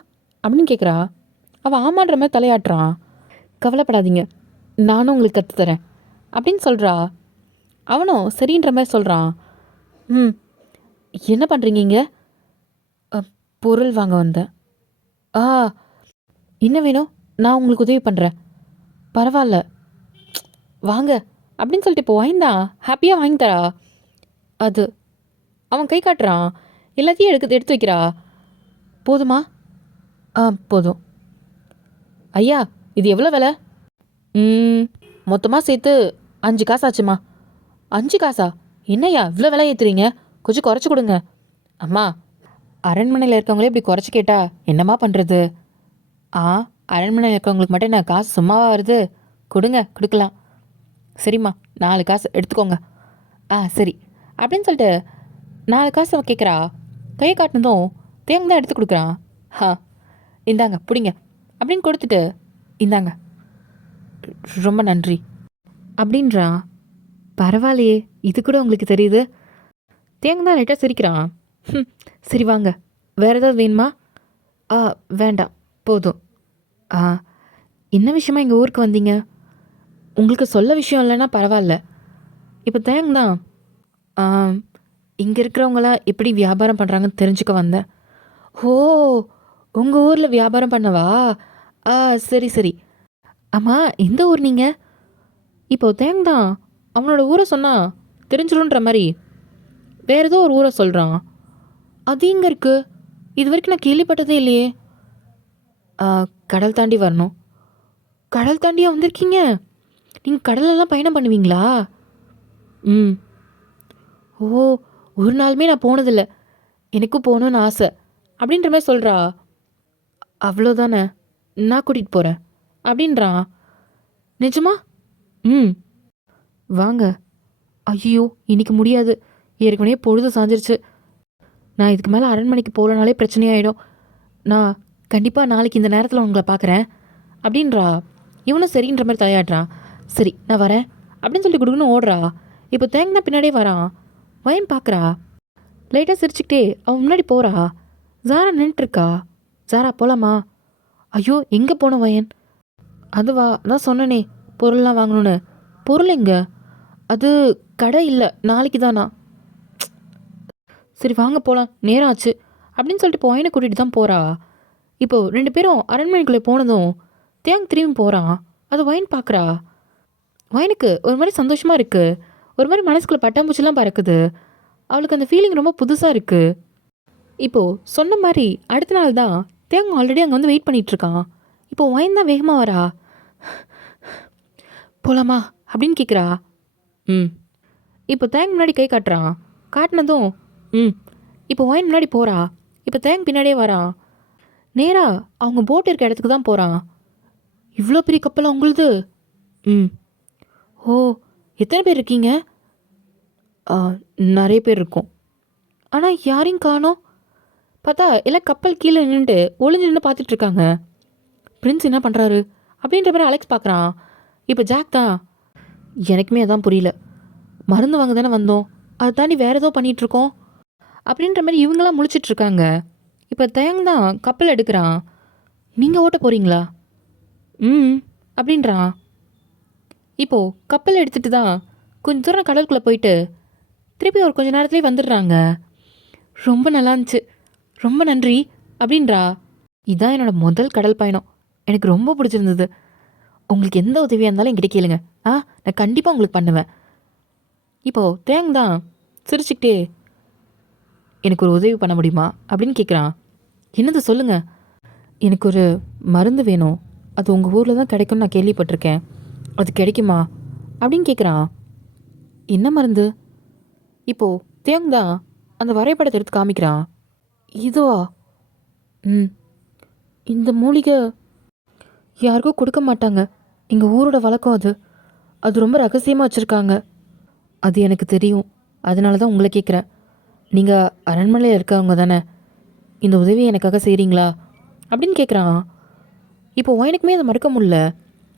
அப்படின்னு கேட்குறா. அவள் ஆமான்ற மாதிரி தலையாட்டுறான். "கவலைப்படாதீங்க, நானும் உங்களுக்கு கற்றுத்தரேன்." அப்படின்னு சொல்கிறா. அவனும் சரின்ற மாதிரி சொல்கிறான். "ம், என்ன பண்ணுறீங்க இங்கே?" "பொருள் வாங்க வந்தேன்." "ஆ, என்ன வேணும்? நான் உங்களுக்கு உதவி பண்ணுறேன்." "பரவாயில்ல, வாங்க." அப்படின்னு சொல்லிட்டு இப்போ வாய்ந்தான் ஹாப்பியாக வாங்கி தரா. அது அவன் கை காட்டுறான். எல்லாத்தையும் எடுத்து வைக்கிறா. "போதுமா?" "ஆ, போதும்." "ஐயா, இது எவ்வளோ விலை?" மொத்தமாக சேர்த்து 5 காசு ஆச்சுமா." "5 காசா? என்னய்யா இவ்வளோ விலை ஏற்றுறீங்க? கொஞ்சம் குறைச்சி கொடுங்க." "அம்மா, அரண்மனையில் இருக்கவங்களே இப்படி குறைச்சி கேட்டா என்னம்மா பண்ணுறது?" "ஆ, அரண்மனையில் இருக்கவங்களுக்கு மட்டும் என்ன காசு சும்மாவா வருது? கொடுங்க, கொடுக்கலாம்." "சரிம்மா, 4 காசு எடுத்துக்கோங்க." "ஆ, சரி." அப்படின்னு சொல்லிட்டு 4 காசு அவன் கேட்குறா. கையை காட்டினதும் தேங்க தான் எடுத்து கொடுக்குறான். இந்தாங்க பிடிங்க." அப்படின்னு கொடுத்துட்டு, "இந்தாங்க, ரொம்ப நன்றி." அப்படின்றான். "பரவாயில்லையே, இது கூட உங்களுக்கு தெரியுது." தேங்க தான் லைட்டாக சிரிக்கிறான். "சரி வாங்க, வேறு ஏதாவது வேணுமா?" "ஆ, வேண்டாம், போதும்." "ஆ, என்ன விஷயமா எங்கள் ஊருக்கு வந்தீங்க?" "உங்களுக்கு சொல்ல விஷயம் இல்லைன்னா பரவாயில்ல." இப்போ தேங் தான் இங்கே இருக்கிறவங்களாம் எப்படி வியாபாரம் பண்ணுறாங்கன்னு தெரிஞ்சுக்க வந்தேன்." "ஓ, உங்கள் ஊரில் வியாபாரம் பண்ணவா? ஆ, சரி சரி. ஆமாம், எந்த ஊர் நீங்கள்?" இப்போ தேங் தான் அவனோட ஊரை சொன்னால் தெரிஞ்சிடும்ன்ற மாதிரி வேறு ஏதோ ஒரு ஊரை சொல்கிறான். "அது எங்கே இருக்குது? இது வரைக்கும் நான் கேள்விப்பட்டதே இல்லையே." "கடல் தாண்டி வரணும்." "கடல் தாண்டியா வந்திருக்கீங்க? நீங்கள் கடலெல்லாம் பயணம் பண்ணுவீங்களா?" "ம்." "ஓ, ஒரு நாளுமே நான் போனதில்லை, எனக்கும் போகணுன்னு ஆசை." அப்படின்ற மாதிரி சொல்கிறா. "அவ்வளோதானே, நான் கூட்டிகிட்டு போகிறேன்." அப்படின்றான். "நிஜமா?" "ம், வாங்க." "ஐயோ, இன்னைக்கு முடியாது, ஏற்கனவே பொழுது சாஞ்சிருச்சு. நான் இதுக்கு மேலே அரண்மனைக்கு போகலனாலே பிரச்சனையாயிடும். நான் கண்டிப்பாக நாளைக்கு இந்த நேரத்தில் உங்களை பார்க்குறேன்." அப்படின்றா. இவனும் சரின்ற மாதிரி தலையாடுறான். "சரி, நான் வரேன்." அப்படின்னு சொல்லி குடுக்குன்னு ஓடுறா. இப்போ தேங்கினா பின்னாடியே வரான். வயன் பார்க்குறா. லைட்டாக சிரிச்சுக்கிட்டே அவன் முன்னாடி போகிறா. ஜாரா நின்றுட்டுருக்கா. "ஜாரா போகலாமா?" "ஐயோ, எங்கே போன வயன்?" "அதுவா, அதான் சொன்னனே பொருள்லாம் வாங்கணுன்னு." "பொருள் எங்கே?" "அது கடை இல்லை, நாளைக்கு தானா." "சரி வாங்க போகலாம், நேரம் ஆச்சு." அப்படின்னு சொல்லிட்டு இப்போ வயனை கூட்டிகிட்டு தான் போகிறா. இப்போது 2 பேரும் அரண்மனைக்குள்ளே போனதும் தேங் திரும்பி போகிறான். அது வயன் பார்க்குறா. வயனுக்கு ஒரு மாதிரி சந்தோஷமாக இருக்குது. ஒரு மாதிரி மனசுக்குள்ளே பட்டாம்பூச்சிலாம் பறக்குது. அவளுக்கு அந்த ஃபீலிங் ரொம்ப புதுசாக இருக்குது. இப்போது சொன்ன மாதிரி அடுத்த நாள் தான் தேங்க ஆல்ரெடி அங்கே வந்து வெயிட் பண்ணிகிட்ருக்கான். இப்போது ஒயின் தான் வேகமாக வரா. போகலாமா அப்படின்னு கேட்குறா. ம். இப்போ தேங் முன்னாடி கை காட்டுறான். காட்டினதும் ம். இப்போ ஒயின் முன்னாடி போகிறா. இப்போ தேங் பின்னாடியே வரான். நேராக அவங்க போட் இருக்க இடத்துக்கு தான் போகிறான். இவ்வளோ பெரிய கப்பலாக உங்களுது? ம். ஓ, எத்தனை பேர் இருக்கீங்க? நிறைய பேர் இருக்கோம். ஆனால் யாரையும் காணோம். பார்த்தா எல்லாம் கப்பல் கீழே நின்றுட்டு ஒளிஞ்சு நின்று பார்த்துட்ருக்காங்க. பிரின்ஸ் என்ன பண்ணுறாரு அப்படின்ற மாதிரி அலெக்ஸ் பார்க்குறான். இப்போ ஜாக் தான், எனக்குமே அதான் புரியல. மருந்து வாங்க தானே வந்தோம், அதை தாண்டி வேறு ஏதோ பண்ணிகிட்ருக்கோம் அப்படின்ற மாதிரி இவங்களாம் முழிச்சிட்ருக்காங்க. இப்போ தயங் தான் கப்பல் எடுக்கிறான். நீங்கள் ஓட்ட போகிறீங்களா? ம் அப்படின்றான். இப்போது கப்பல் எடுத்துகிட்டு தான் கொஞ்சம் தூரம் கடலுக்குள்ளே போயிட்டு திருப்பி ஒரு கொஞ்சம் நேரத்துலேயே வந்துடுறாங்க. ரொம்ப நல்லா இருந்துச்சு, ரொம்ப நன்றி அப்படின்றா. இதான் என்னோடய முதல் கடல் பயணம், எனக்கு ரொம்ப பிடிச்சிருந்தது. உங்களுக்கு எந்த உதவியாக இருந்தாலும் என்கிட்ட கேளுங்க, நான் கண்டிப்பாக உங்களுக்கு பண்ணுவேன். இப்போது தேங் தான் சிரிச்சுக்கிட்டே, எனக்கு ஒரு உதவி பண்ண முடியுமா அப்படின்னு கேட்குறான். என்னது சொல்லுங்கள். எனக்கு ஒரு மருந்து வேணும், அது உங்கள் ஊரில் தான் கிடைக்கும்னு நான் கேள்விப்பட்டிருக்கேன், அது கிடைக்குமா அப்படின்னு கேட்குறான். என்ன மருந்து? இப்போது தேங் தான் அந்த வரைபடத்தை எடுத்து காமிக்கிறான். இதுவா? ம். இந்த மூலிகை யாருக்கும் கொடுக்க மாட்டாங்க, எங்கள் ஊரோட வழக்கம் அது. அது ரொம்ப ரகசியமாக வச்சுருக்காங்க. அது எனக்கு தெரியும், அதனால தான் உங்களை கேட்குறேன். நீங்கள் அரண்மனையில் இருக்கவங்க தானே, இந்த உதவியை எனக்காக செய்கிறீங்களா அப்படின்னு கேட்குறான். இப்போ ஒயனுக்குமே அதை மறுக்க முடியல,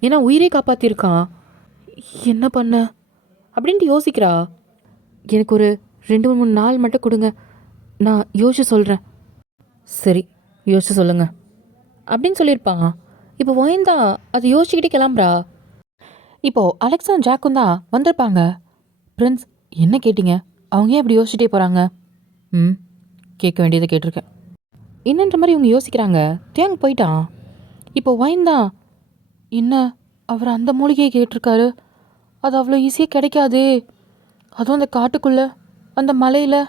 ஏன்னா உயிரே காப்பாற்றிருக்கான். என்ன பண்ண அப்படின்ட்டு யோசிக்கிறா. எனக்கு ஒரு 2-3 நாள் மட்டும் கொடுங்க, நான் யோசிச்சு சொல்கிறேன். சரி, யோசிச்சு சொல்லுங்க அப்படின்னு சொல்லியிருப்பான். இப்போ ஒயின் தான் அதை யோசிச்சுக்கிட்டே கிளம்புறா. இப்போது அலெக்ஸாவும் ஜாக்கும் தான் வந்திருப்பாங்க. பிரின்ஸ், என்ன கேட்டீங்க? அவங்க ஏன் இப்படி யோசிச்சுட்டே போகிறாங்க? ம், கேட்க வேண்டியதை கேட்டிருக்கேன் என்னன்ற மாதிரி இவங்க யோசிக்கிறாங்க. தேங்க போயிட்டான். இப்போ ஒயின் தான், என்ன அவர் அந்த மூலிகையை கேட்டிருக்காரு, அது அவ்வளோ ஈஸியாக கிடைக்காதே, அதுவும் அந்த காட்டுக்குள்ளே அந்த மலையில்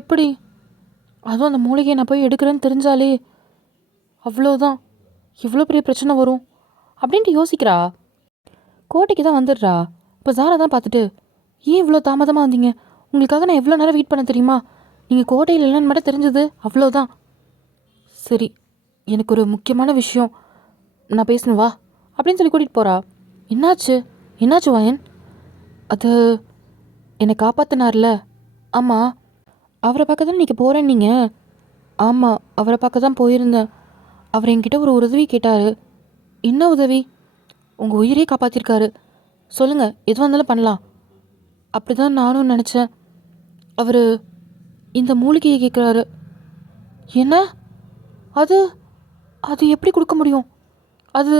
எப்படி? அதுவும் அந்த மூலிகையை நான் போய் எடுக்கிறேன்னு தெரிஞ்சாலே அவ்வளோதான், எவ்வளோ பெரிய பிரச்சனை வரும் அப்படின்ட்டு யோசிக்கிறா. கோட்டைக்கு தான் வந்துடுறா. இப்போ ஜாரா தான் பார்த்துட்டு, ஏன் இவ்வளோ தாமதமாக வந்தீங்க? உங்களுக்காக நான் எவ்வளோ நேரம் வெயிட் பண்ண தெரியுமா? நீங்கள் கோட்டையில் இல்லைன்னு மட்டும் தெரிஞ்சது அவ்வளோதான். சரி, எனக்கு ஒரு முக்கியமான விஷயம் நான் பேசணும் வா அப்படின்னு சொல்லி கூட்டிகிட்டு போகிறா. என்னாச்சு? என்னாச்சு வயன்? அது என்னை காப்பாற்றினார்ல? ஆமாம். அவரை பார்க்க தான் நீங்கள் போகிறேன் நீங்கள்? ஆமாம், அவரை பார்க்க தான் போயிருந்தேன். அவர் என்கிட்ட ஒரு உதவி கேட்டார். என்ன உதவி? உங்கள் உயிரே காப்பாற்றிருக்காரு. சொல்லுங்கள், எதுவாக இருந்தாலும் பண்ணலாம். அப்படி தான் நானும் நினச்சேன். அவர் இந்த மூலிகையை கேட்குறாரு. என்ன? அது அது எப்படி கொடுக்க முடியும்? அது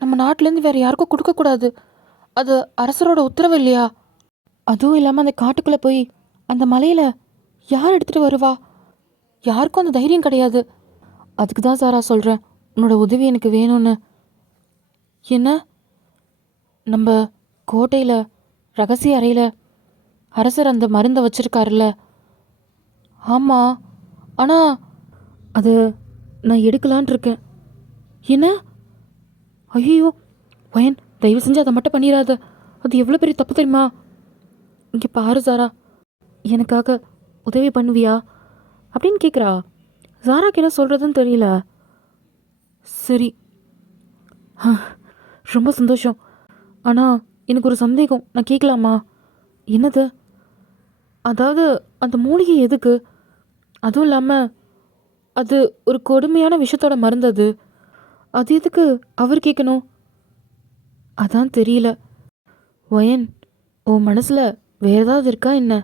நம்ம நாட்டிலேருந்து வேறு யாருக்கும் கொடுக்கக்கூடாது. அது அரசரோட உத்தரவு இல்லையா? அதுவும் இல்லாமல் அந்த காட்டுக்குள்ளே போய் அந்த மலையில் யார் எடுத்துகிட்டு வருவா? யாருக்கும் அந்த தைரியம் கிடையாது. அதுக்கு தான் சாரா சொல்கிறேன், உன்னோட உதவி எனக்கு வேணும்னு. என்ன? நம்ம கோட்டையில் ரகசிய அறையில் அரசர் அந்த மருந்தை வச்சுருக்காருல்ல? ஆமாம், ஆனால் அது நான் எடுக்கலான் இருக்கேன். என்ன? ஐயோ வயன், தயவு செஞ்சு அதை மட்டும் பண்ணிடாத, அது எவ்வளோ பெரிய தப்பு தெரியுமா? இங்கே பாரு சாரா, எனக்காக உதவி பண்ணுவியா அப்படின்னு கேட்குறா. சாராக்கு என்ன சொல்கிறதுன்னு தெரியல. சரி, ரொம்ப சந்தோஷம். ஆனால் எனக்கு ஒரு சந்தேகம், நான் கேட்கலாமா? என்னது? அதாவது அந்த மூலிகை எதுக்கு? அதுவும் இல்லாமல் அது ஒரு கொடுமையான விஷயத்தோட மருந்து. அது எதுக்கு அவர் கேட்கணும்? அதான் தெரியல. ஒயன், உன் மனசில் வேறு ஏதாவது இருக்கா என்ன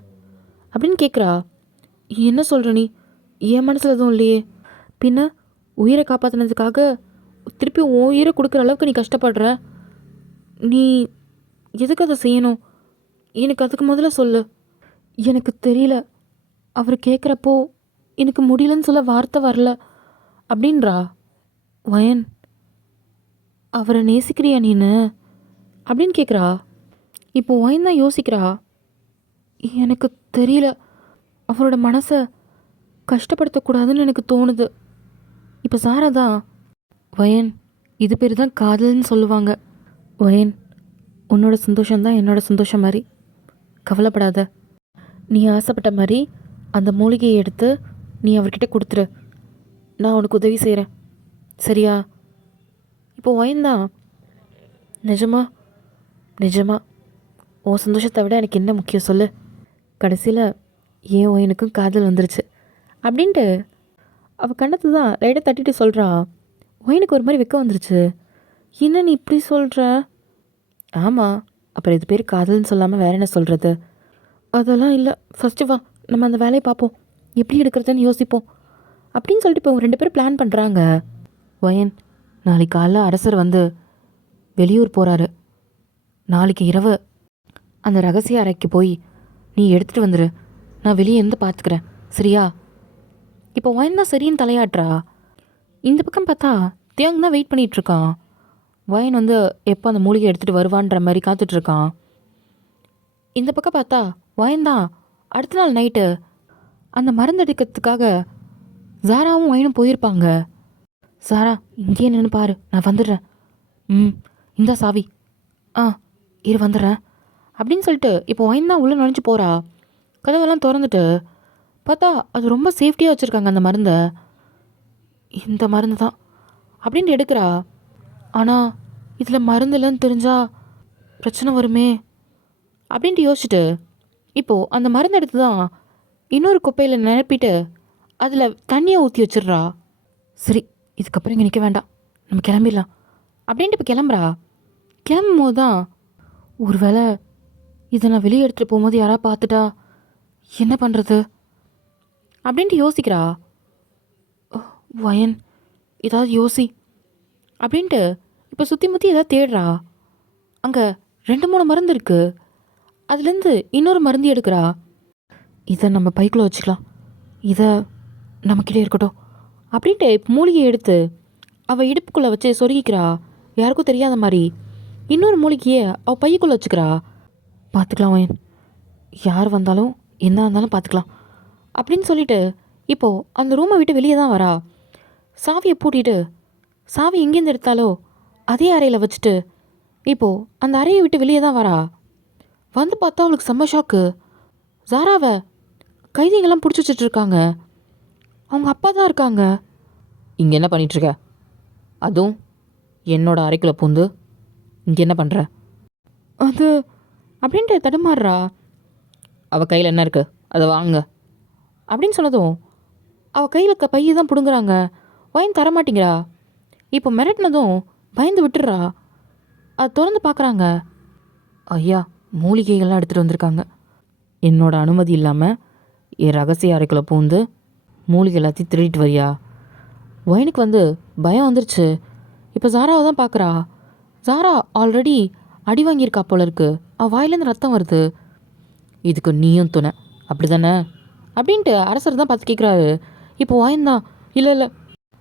அப்படின்னு கேட்குறா. என்ன சொல்கிற நீ? என் மனசில் எதுவும் இல்லையே. பின்ன உயிரை காப்பாற்றினதுக்காக திருப்பி உன் உயிரை கொடுக்குற அளவுக்கு நீ கஷ்டப்படுற. நீ எதுக்கு அதை செய்யணும்? எனக்கு அதுக்கு முதல்ல சொல்லு. எனக்கு தெரியல, அவர் கேட்குறப்போ எனக்கு முடியலன்னு சொல்ல வார்த்தை வரல அப்படின்றா. வயன், அவரை நேசிக்கிறியா நீனு அப்படின்னு கேட்குறா. இப்போ ஒயன் தான் யோசிக்கிறா. எனக்கு தெரியல. அவரோட மனசை கஷ்டப்படுத்தக்கூடாதுன்னு எனக்கு தோணுது. இப்போ சாரா தான், வயன், இது பேர் தான் காதல்னு சொல்லுவாங்க. வயன், உன்னோட சந்தோஷம்தான் என்னோட சந்தோஷம் மாதிரி. கவலைப்படாத. நீ ஆசைப்பட்ட மாதிரி அந்த மூலிகையை எடுத்து நீ அவர்கிட்ட கொடுத்துரு. நான் உனக்கு உதவி செய்கிறேன், சரியா? இப்போ வயன் தான், நிஜமா நிஜமா உன் சந்தோஷத்தை விட எனக்கு என்ன முக்கியம் சொல்லு. கடைசியில் ஏன் ஒயனுக்கும் காதல் வந்துருச்சு அப்படின்ட்டு அவள் கண்ணத்து தான் லைட்டாக தட்டிட்டு சொல்கிறா. ஒயனுக்கு ஒரு மாதிரி வெக்கம் வந்துருச்சு. என்ன நீ இப்படி சொல்கிற? ஆமாம், அப்புறம் இது பேர் காதல்னு சொல்லாமல் வேற என்ன சொல்கிறது? அதெல்லாம் இல்லை, ஃபஸ்ட்டு வா நம்ம அந்த வேலையை பார்ப்போம், எப்படி எடுக்கிறதுன்னு யோசிப்போம் அப்படின்னு சொல்லிட்டு இப்போ ரெண்டு பேரும் பிளான் பண்ணுறாங்க. ஒயன், நாளைக்கு காலைல அரசர் வந்து வெளியூர் போகிறாரு. நாளைக்கு இரவு அந்த ரகசிய அறைக்கு போய் நீ எடுத்துகிட்டு வந்துடு. நான் வெளியே இருந்து பார்த்துக்கிறேன், சரியா? இப்போ ஒயன் தான் சரின்னு தலையாட்டுறா. இந்த பக்கம் பார்த்தா தியாங் தான் வெயிட் பண்ணிகிட்ருக்கான். ஒயன் வந்து எப்போ அந்த மூலிகை எடுத்துகிட்டு வருவான்ற மாதிரி காத்துட்ருக்கான். இந்த பக்கம் பார்த்தா ஒயன் தான் அடுத்த நாள் நைட்டு அந்த மருந்து எடுக்கிறதுக்காக ஜாராவும் ஒயனும் போயிருப்பாங்க. சாரா, இங்கேயே நின்று பாரு, நான் வந்துடுறேன். இந்த சாவி. இரு வந்துடுறேன் அப்படின்னு சொல்லிட்டு இப்போ ஒயன் தான் உள்ளே நுழைஞ்சு போகிறா. கதவெல்லாம் திறந்துட்டு பார்த்தா அது ரொம்ப சேஃப்டியாக வச்சுருக்காங்க அந்த மருந்தை. இந்த மருந்து தான் அப்படின்ட்டு எடுக்கிறா. ஆனால் இதில் மருந்து இல்லைன்னு தெரிஞ்சால் பிரச்சனை வருமே அப்படின்ட்டு யோசிச்சுட்டு இப்போது அந்த மருந்து எடுத்து தான் இன்னொரு குப்பையில் நிரப்பிட்டு அதில் தண்ணியை ஊற்றி வச்சிடுறா. சரி, இதுக்கப்புறம் இங்கே நிற்க வேண்டாம், நம்ம கிளம்பிடலாம் அப்படின்ட்டு இப்போ கிளம்புறா. கிளம்பும் போது தான் ஒரு வேளை இதை நான் வெளியே எடுத்துகிட்டு போகும்போது யாராவது பார்த்துட்டா என்ன பண்ணுறது அப்படின்ட்டு யோசிக்கிறா. வயன், ஏதாவது யோசி அப்படின்ட்டு இப்போ சுற்றி முற்றி ஏதாவது தேடுறா. அங்கே 2-3 மருந்து இருக்குது. அதுலேருந்து இன்னொரு மருந்து எடுக்கிறா. இதை நம்ம பைக்குள்ளே வச்சுக்கலாம், இதை நம்மக்கிட்டே இருக்கட்டும் அப்படின்ட்டு மூலிகையை எடுத்து அவள் இடுப்புக்குள்ளே வச்சு சொருகிக்கிறா. யாருக்கும் தெரியாத மாதிரி இன்னொரு மூலிகையை அவள் பைக்குள்ளே வச்சுக்கிறா. பார்த்துக்கலாம் வயன், யார் வந்தாலும் என்ன இருந்தாலும் பார்த்துக்கலாம் அப்படின்னு சொல்லிட்டு இப்போது அந்த ரூமை விட்டு வெளியே தான் வரா. சாவியை பூட்டிட்டு சாவி எங்கேருந்து எடுத்தாலோ அதே அறையில் வச்சுட்டு இப்போது அந்த அறையை விட்டு வெளியே தான் வரா. வந்து பார்த்தா அவளுக்கு செம்ம ஷாக்கு. ஜாராவை கைதிகள்லாம் பிடிச்சி வச்சுட்ருக்காங்க. அவங்க அப்பா தான் இருக்காங்க. இங்கே என்ன பண்ணிகிட்ருக்க? அதுவும் என்னோட அறைக்குள்ளே பூந்து இங்கே என்ன பண்ணுற? அது அப்படின்ட்டு தடுமாறுறா. அவள் கையில் என்ன இருக்குது, அதை வாங்க அப்படின்னு சொன்னதும் அவள் கையில் இருக்க பையை தான் பிடுங்குறாங்க. வயன் தரமாட்டிங்கிறா. இப்போ மிரட்டினதும் பயந்து விட்டுடுறா. அதை திறந்து பார்க்குறாங்க. ஐயா, மூலிகைகள்லாம் எடுத்துகிட்டு வந்திருக்காங்க. என்னோட அனுமதி இல்லாமல் என் ரகசிய அறைக்குள்ளே பூந்து மூலிகை எல்லாத்தையும் திருடிட்டு வரியா? வயனுக்கு வந்து பயம் வந்துருச்சு. இப்போ ஜாராவை தான் பார்க்குறா. ஜாரா ஆல்ரெடி அடி வாங்கியிருக்கா போல இருக்கு. அவள் வாயிலேருந்து ரத்தம் வருது. இதுக்கு நீயும் துணை, அப்படி தானே அப்படின்ட்டு அரசர் தான் பார்த்து கேட்குறாரு. இப்போ வாயந்தான், இல்லை இல்லை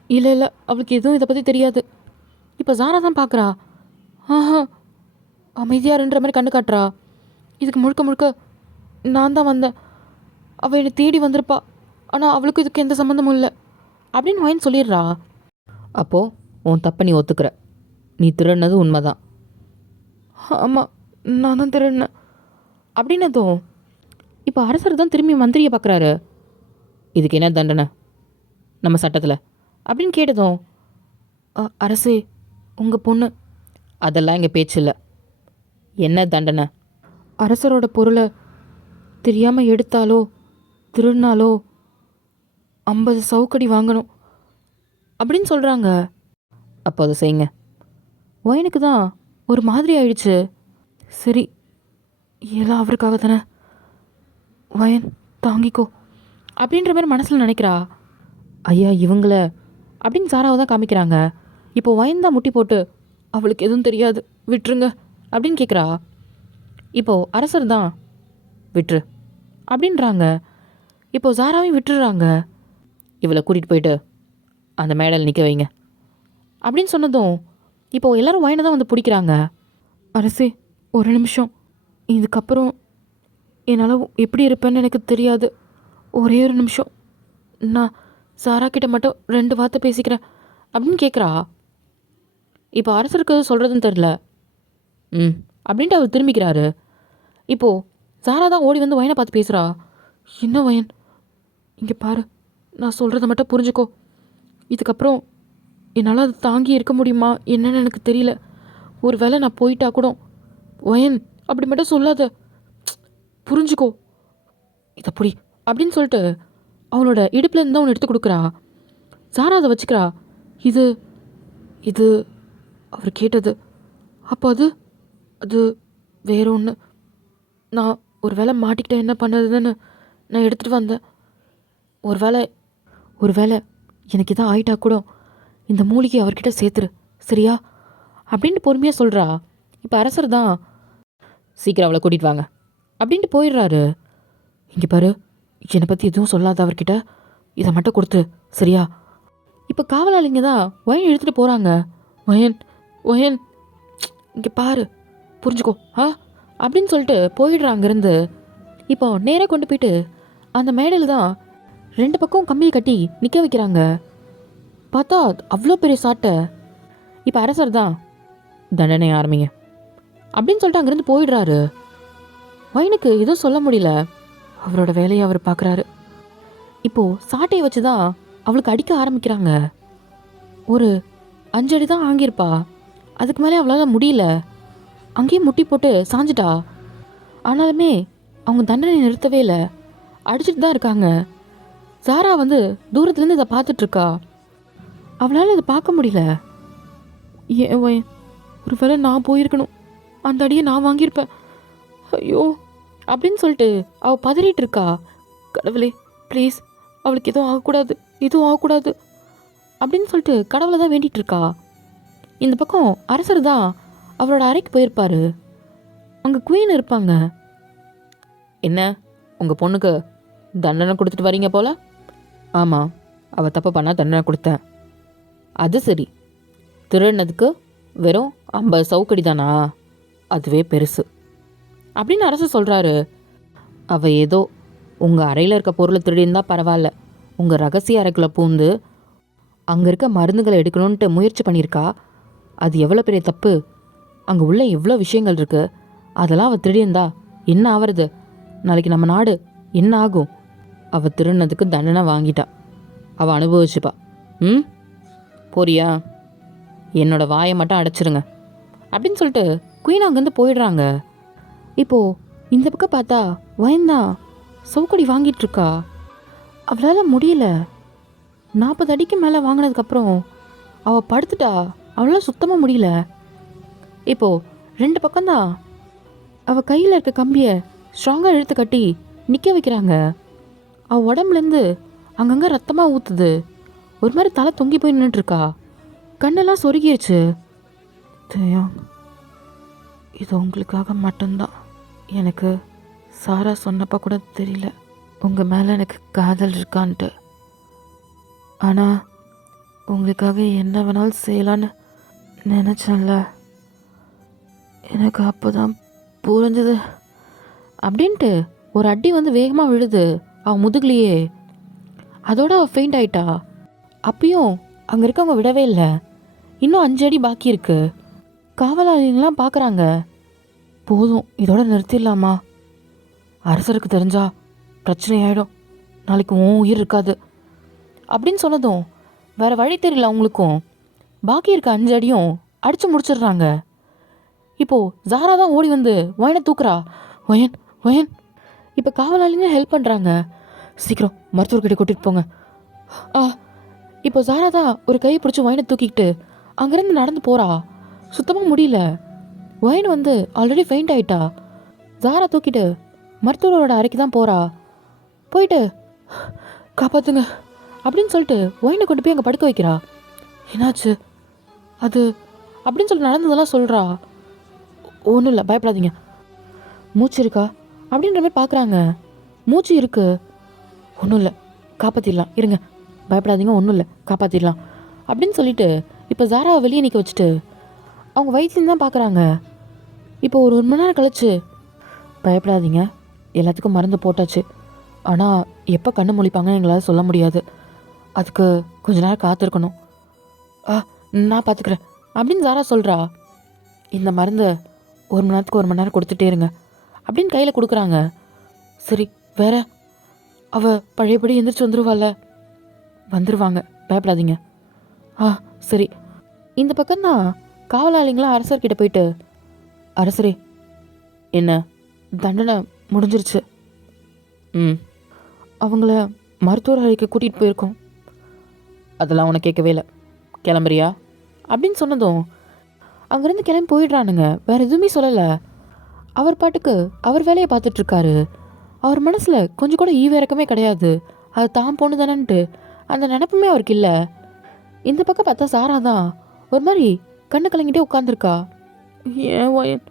இல்லை இல்லை அவளுக்கு எதுவும் இதை பற்றி தெரியாது. இப்போ ஜாரா தான் பார்க்குறா. அமைதியாருன்ற மாதிரி கண்ணு காட்டுறா. இதுக்கு முழுக்க முழுக்க நான் தான் வந்தேன். அவள் என்னை தேடி வந்திருப்பா, ஆனால் அவளுக்கும் இதுக்கு எந்த சம்மந்தமும் இல்லை அப்படின்னு வயன் சொல்லிடுறா. அப்போது உன் தப்பை நீ ஒத்துக்கிற, நீ திருடினது உண்மைதான். ஆமாம், நான் தான் திருடினேன் அப்படின்னதும் இப்போ அரசர் தான் திரும்பி மந்திரியை பார்க்குறாரு. இதுக்கு என்ன தண்டனை நம்ம சட்டத்தில் அப்படின்னு கேட்டதும், அரசே, உங்கள் பொண்ணு. அதெல்லாம் இங்கே பேச்சு இல்லை. என்ன தண்டனை? அரசரோட பொருளை தெரியாமல் எடுத்தாலோ திருடினாலோ 50 சவுக்கடி வாங்கணும் அப்படின்னு சொல்கிறாங்க. அப்போ அதை செய்யுங்க. வயனுக்கு தான் ஒரு மாதிரி ஆயிடுச்சு. சரி, எல்லாம் அவருக்காக தானே, வயன் தாங்கிக்கோ அப்படின்ற மாதிரி மனசில் நினைக்கிறா. ஐயா, இவங்கள அப்படின்னு சாராவை தான் காமிக்கிறாங்க. இப்போ வயன் தான் முட்டி போட்டு அவளுக்கு எதுவும் தெரியாது, விட்டுருங்க அப்படின்னு கேட்குறா. இப்போது அரசர் தான் விட்டுரு அப்படின்றாங்க. இப்போது ஜாராவையும் விட்டுடுறாங்க. இவளை கூட்டிகிட்டு போயிட்டு அந்த மேடையில் நிற்க வைங்க அப்படின்னு சொன்னதும் இப்போது எல்லோரும் வயனை தான் வந்து பிடிக்கிறாங்க. அரசே, ஒரு நிமிஷம், இதுக்கப்புறம் என்னால் எப்படி இருப்பேன்னு எனக்கு தெரியாது. ஒரே ஒரு நிமிஷம், நான் சாரா கிட்ட மட்டும் 2 வார்த்தை பேசிக்கிறேன் அப்படின்னு கேட்குறா. இப்போ அரசருக்கு சொல்கிறதுன்னு தெரில. ம் அப்படின்ட்டு அவர் திரும்பிக்கிறாரு. இப்போது சாரா தான் ஓடி வந்து வயனை பார்த்து பேசுகிறா. என்ன வயன், இங்கே பாரு, நான் சொல்கிறத மட்டும் புரிஞ்சுக்கோ. இதுக்கப்புறம் என்னால் அது தாங்கி இருக்க முடியுமா என்னன்னு எனக்கு தெரியல. ஒரு வேளை நான் போயிட்டா கூட வயன் அப்படி மட்டும் சொல்லாத, புரிஞ்சுக்கோ, இதை புடி அப்படின்னு சொல்லிட்டு அவளோட இடுப்புலேருந்து தான் அவனை எடுத்து கொடுக்குறா. சாரா அதை வச்சுக்கிறா. இது இது அவர் கேட்டது. அப்போ அது அது வேற ஒன்று. நான் ஒரு வேளை மாட்டிக்கிட்டேன் என்ன பண்ணுறதுன்னு நான் எடுத்துகிட்டு வந்தேன். ஒரு வேளை எனக்கு இதான் ஆயிட்டா கூட இந்த மூலிகை அவர்கிட்ட சேர்த்துரு, சரியா அப்படின்ட்டு பொறுமையாக சொல்கிறா. இப்போ அரசர் தான் சீக்கிரம் அவளை கூட்டிகிட்டு வாங்க அப்படின்ட்டு போயிடுறாரு. இங்கே பாரு, என்னை பற்றி எதுவும் சொல்லாத அவர்கிட்ட, இதை மட்டும் கொடுத்து சரியா. இப்போ காவலாளிங்க தான் வயன் எடுத்துகிட்டு போகிறாங்க. வயன் வயன் இங்கே பாரு, புரிஞ்சுக்கோ அப்படின்னு சொல்லிட்டு போயிடுறான் அங்கேருந்து. இப்போ நேராக கொண்டு போயிட்டு அந்த மேடையில் தான் 2 பக்கம் கம்பியை கட்டி நிற்க வைக்கிறாங்க. பார்த்தா அவ்வளோ பெரிய சாட்டை. இப்போ அரசர் தான் தண்டனை ஆரம்பிங்க அப்படின்னு சொல்லிட்டு அங்கேருந்து போயிடுறாரு. வயனுக்கு எதுவும் சொல்ல முடியல. அவரோட வேலையை அவர் பார்க்குறாரு. இப்போது சாட்டையை வச்சு தான் அவளுக்கு அடிக்க ஆரம்பிக்கிறாங்க. ஒரு 5 அடி தான் ஆங்கியிருப்பா. அதுக்கு மேலே அவளால் முடியல. அங்கேயே முட்டி போட்டு சாஞ்சிட்டா. ஆனாலுமே அவங்க தண்டனை நிறுத்தவே இல்லை, அடிச்சுட்டு தான் இருக்காங்க. சாரா வந்து தூரத்துலேருந்து இதை பார்த்துட்ருக்கா. அவளால் இதை பார்க்க முடியல. ஏன் ஒரு வேளை நான் போயிருக்கணும், அந்த அடியை நான் வாங்கியிருப்பேன், ஐயோ அப்படின்னு சொல்லிட்டு அவள் பதறிட்டு இருக்கா. கடவுளே ப்ளீஸ், அவளுக்கு எதுவும் ஆகக்கூடாது, எதுவும் ஆகக்கூடாது அப்படின்னு சொல்லிட்டு கடவுளை தான் வேண்டிகிட்டு இருக்கா. இந்த பக்கம் அரசர் தான் அவரோட அறைக்கு போயிருப்பாரு. அங்கே குயின் இருப்பாங்க. என்ன, உங்கள் பொண்ணுக்கு தண்டனை கொடுத்துட்டு வரீங்க போல? ஆமாம், அவள் தப்பு பண்ணால் தண்டனை கொடுத்தேன். அது சரி, திருடினதுக்கு வெறும் 50 சவுக்கடி தானா? அதுவே பெருசு அப்படின்னு அரசர் சொல்கிறாரு. அவள் ஏதோ உங்கள் அறையில் இருக்க பொருளை திருடியிருந்தால் பரவாயில்ல, உங்கள் ரகசிய அறைக்குள்ளே பூந்து அங்கே இருக்க மருந்துகளை எடுக்கணுன்ட்டு முயற்சி பண்ணியிருக்கா. அது எவ்வளோ பெரிய தப்பு. அங்கே உள்ள எவ்வளோ விஷயங்கள் இருக்குது. அதெல்லாம் அவள் திருடியிருந்தா என்ன ஆவறது? நாளைக்கு நம்ம நாடு என்ன ஆகும்? அவள் திருடினதுக்கு தண்டனை வாங்கிட்டா, அவள் அனுபவிச்சுப்பா. போறியா? என்னோட வாயை மட்டும் அடைச்சிருங்க அப்படின்னு சொல்லிட்டு குயின் அங்கேருந்து போயிடுறாங்க. இப்போது இந்த பக்கம் பார்த்தா வயந்தான் சவுக்கடி வாங்கிட்டு இருக்கா. அவளால் முடியல. 40 அடிக்கு மேலே வாங்கினதுக்கப்புறம் அவள் படுத்துட்டா. அவளால் சுத்தமாக முடியல. இப்போது 2 பக்கம்தான் அவள் கையில் இருக்க கம்பியை ஸ்ட்ராங்காக இழுத்து கட்டி நிற்க வைக்கிறாங்க. அவள் உடம்புலேருந்து அங்கங்கே ரத்தமாக ஊற்றுது. ஒரு மாதிரி தலை தொங்கி போய் நின்றுட்டுருக்கா. கண்ணெல்லாம் சொருகிருச்சு. தயாங், இது உங்களுக்காக மட்டும்தான். எனக்கு சாரா சொன்னப்போ கூட தெரியல உங்கள் மேலே எனக்கு காதல் இருக்கான்ட்டு. ஆனால் உங்களுக்காக என்ன வேணாலும் செய்யலான்னு நினச்சேன்ல, எனக்கு அப்போ தான் புரிஞ்சுது அப்படின்ட்டு ஒரு அடி வந்து வேகமாக விழுது அவன் முதுகுலையே. அதோட அவள் ஃபெயிண்ட் ஆயிட்டா. அப்பயும் அங்கே இருக்கவங்க விடவே இல்லை. இன்னும் 5 அடி பாக்கி இருக்கு. காவலாளிங்களாம் பார்க்குறாங்க. போதும், இதோட நிறுத்திடலாமா? அரசருக்கு தெரிஞ்சா பிரச்சனை ஆகிடும், நாளைக்கு உன் உயிர் இருக்காது அப்படின்னு சொன்னதும் வேறு வழி தெரியல அவங்களுக்கும். பாக்கி இருக்க 5 அடியும் அடித்து முடிச்சிடுறாங்க. இப்போது ஜாரா தான் ஓடி வந்து வயனை தூக்குறா. வயன் வயன் இப்போ காவலாளிங்க ஹெல்ப் பண்ணுறாங்க. சீக்கிரம் மருத்துவர்கிட்ட கூட்டிகிட்டு போங்க. இப்போ ஜாரா தான் ஒரு கையை பிடிச்சி வயனை தூக்கிக்கிட்டு அங்கேருந்து நடந்து போகிறா. சுத்தமாக முடியல. வயன் வந்து ஆல்ரெடி ஃபெயிண்ட் ஆகிட்டா. ஜாரா தூக்கிட்டு மருத்துவரோட அறைக்கு தான் போகிறா. போயிட்டு காப்பாற்றுங்க அப்படின்னு சொல்லிட்டு வயனை கொண்டு போய் அங்கே படுக்க வைக்கிறா. என்னாச்சு அது அப்படின்னு சொல்லிட்டு நடந்ததெல்லாம் சொல்கிறா. ஒன்றும் இல்லை, பயப்படாதீங்க. மூச்சு இருக்கா அப்படின்ற மாதிரி பார்க்குறாங்க. மூச்சு இருக்கு, ஒன்றும் இல்லை, காப்பாற்றிடலாம், இருங்க, பயப்படாதீங்க, ஒன்றும் இல்லை, காப்பாற்றிடலாம் அப்படின்னு சொல்லிட்டு இப்போ ஜாராவை வெளியே நிற்க வச்சுட்டு அவங்க வயிற்றுலேருந்து தான் பார்க்குறாங்க. இப்போ ஒரு 1 மணி நேரம் கழிச்சு, பயப்படாதீங்க, எல்லாத்துக்கும் மருந்து போட்டாச்சு. ஆனால் எப்போ கண்ணு முழிப்பாங்கன்னு எங்களால் சொல்ல முடியாது. அதுக்கு கொஞ்ச நேரம் காத்திருக்கணும். ஆ, நான் பார்த்துக்கிறேன் அப்படின்னு சாரா சொல்கிறா. இந்த மருந்து 1 மணி நேரத்துக்கு 1 மணி நேரம் கொடுத்துட்டே இருங்க அப்படின்னு கையில் கொடுக்குறாங்க. சரி, வேற? அவள் பழையபடி எந்திரிச்சு வந்துருவாள்ல? வந்துருவாங்க, பயப்படாதீங்க. ஆ, சரி. இந்த பக்கம்தான் காவலாளிங்களாம் அரசர்கிட்ட போயிட்டு, அரசரே, என்ன தண்டனை முடிஞ்சிருச்சு. ம், அவங்கள மருத்துவர் அறைக்கு கூட்டிகிட்டு போயிருக்கோம். அதெல்லாம் உனக்கு கேட்கவே இல்லை, கிளம்புறியா அப்படின்னு சொன்னதும் அங்கேருந்து கிளம்பி போயிடுறானுங்க. வேற எதுவுமே சொல்லலை. அவர் பாட்டுக்கு அவர் வேலையை பார்த்துட்ருக்காரு. அவர் மனசில் கொஞ்சம் கூட ஈவிரக்கமே கிடையாது. அது தான் பொண்ணு தானன்ட்டு அந்த நினப்புமே அவருக்கு இல்லை. இந்த பக்கம் பார்த்தா சாரா தான் ஒரு மாதிரி கண்ணு கலங்கிட்டே உட்காந்துருக்கா. ஏன் வயன்,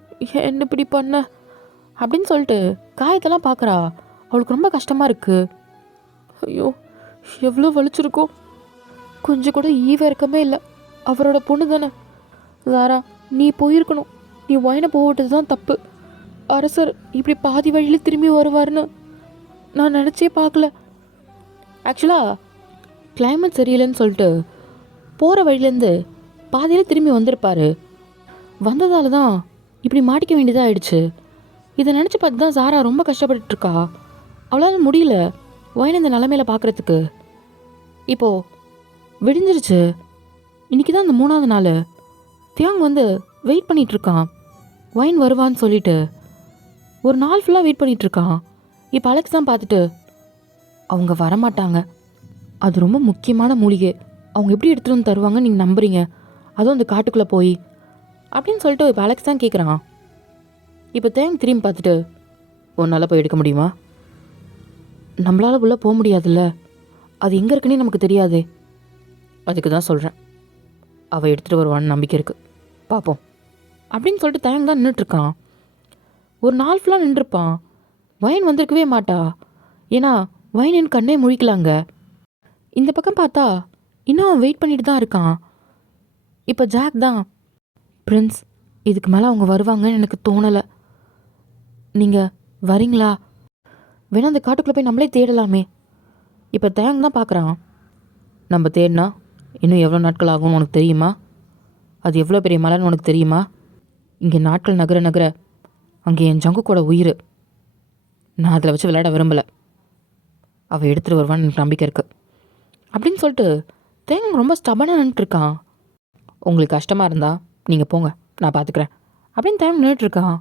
என்ன இப்படி பண்ண அப்படின்னு சொல்லிட்டு காயத்தெல்லாம் பார்க்குறா. அவளுக்கு ரொம்ப கஷ்டமாக இருக்குது. ஐயோ, எவ்வளோ வலிச்சிருக்கும். கொஞ்சம் கூட ஈவிரக்கமே இல்லை. அவரோட பொண்ணு தானே. சாரா, நீ போயிருக்கணும். நீ வயனை போகட்டது தான் தப்பு. அரசர் இப்படி பாதி வழியில் திரும்பி வருவார்னு நான் நினச்சே பார்க்கல. ஆக்சுவலாக கிளைமேட் சரியில்லைன்னு சொல்லிட்டு போகிற வழியிலேருந்து பாதியில் திரும்பி வந்திருப்பார். வந்ததால தான் இப்படி மாட்டிக்க வேண்டியதாக ஆயிடுச்சு. இதை நினச்சி பார்த்து தான் சாரா ரொம்ப கஷ்டப்பட்டுருக்கா. அவளால் முடியல வயனை இந்த நிலமையில பார்க்குறதுக்கு. இப்போது விடிஞ்சிருச்சு. இன்றைக்கி தான் அந்த 3ஆவது நாள். தியாங் வந்து வெயிட் பண்ணிகிட்ருக்கான், ஒயின் வருவான்னு சொல்லிட்டு. ஒரு நாள் ஃபுல்லாக வெயிட் பண்ணிகிட்ருக்கான். இப்போ அலெக்ஸ் தான் பார்த்துட்டு, அவங்க வரமாட்டாங்க, அது ரொம்ப முக்கியமான மூலிகை, அவங்க எப்படி எடுத்துகிட்டு வந்து தருவாங்கன்னு நீங்கள் நம்புறீங்க, அதுவும் அந்த காட்டுக்குள்ளே போய் அப்படின்னு சொல்லிட்டு இப்போ அலெக்ஸ் தான் கேட்குறான். இப்போ தேங் திரும்பி பார்த்துட்டு, உன்னால் போய் எடுக்க முடியுமா? நம்மளால் உள்ளே போக முடியாதுல்ல, அது எங்கே இருக்குன்னே நமக்கு தெரியாதே. அதுக்கு தான் சொல்கிறேன், அவள் எடுத்துகிட்டு வருவான்னு நம்பிக்கை இருக்குது, பார்ப்போம் அப்படின்னு சொல்லிட்டு தேங் தான் நின்றுட்டுருக்கான். ஒரு நாள் ஃபுல்லாக நின்றுருப்பான். வயன் வந்திருக்கவே மாட்டா. ஏன்னா வயன் என் கண்ணே முழிக்கலாங்க. இந்த பக்கம் பார்த்தா இன்னும் அவன் வெயிட் பண்ணிட்டு தான் இருக்கான். இப்போ ஜாக் தான், பிரின்ஸ், இதுக்கு மேலே அவங்க வருவாங்கன்னு எனக்கு தோணலை. நீங்கள் வரீங்களா? வேணா அந்த காட்டுக்குள்ளே போய் நம்மளே தேடலாமே. இப்போ தேங் தான் பார்க்குறான். நம்ம தேடினா இன்னும் எவ்வளோ நாட்கள் ஆகும்னு உனக்கு தெரியுமா? அது எவ்வளோ பெரிய மலைன்னு உனக்கு தெரியுமா? இங்கே நாட்கள் நகர நகர அங்கே என் ஜங்குக்கோட உயிர். நான் அதில் வச்சு விளையாட விரும்பலை. அவள் எடுத்துகிட்டு வருவான்னு எனக்கு நம்பிக்கை இருக்குது அப்படின்னு சொல்லிட்டு தேங் ரொம்ப ஸ்டபனாக நின்றுட்டுருக்கான். உங்களுக்கு கஷ்டமாக இருந்தால் நீங்கள் போங்க, நான் பார்த்துக்கிறேன் அப்படின்னு தேங் நின்றுட்டுருக்கான்.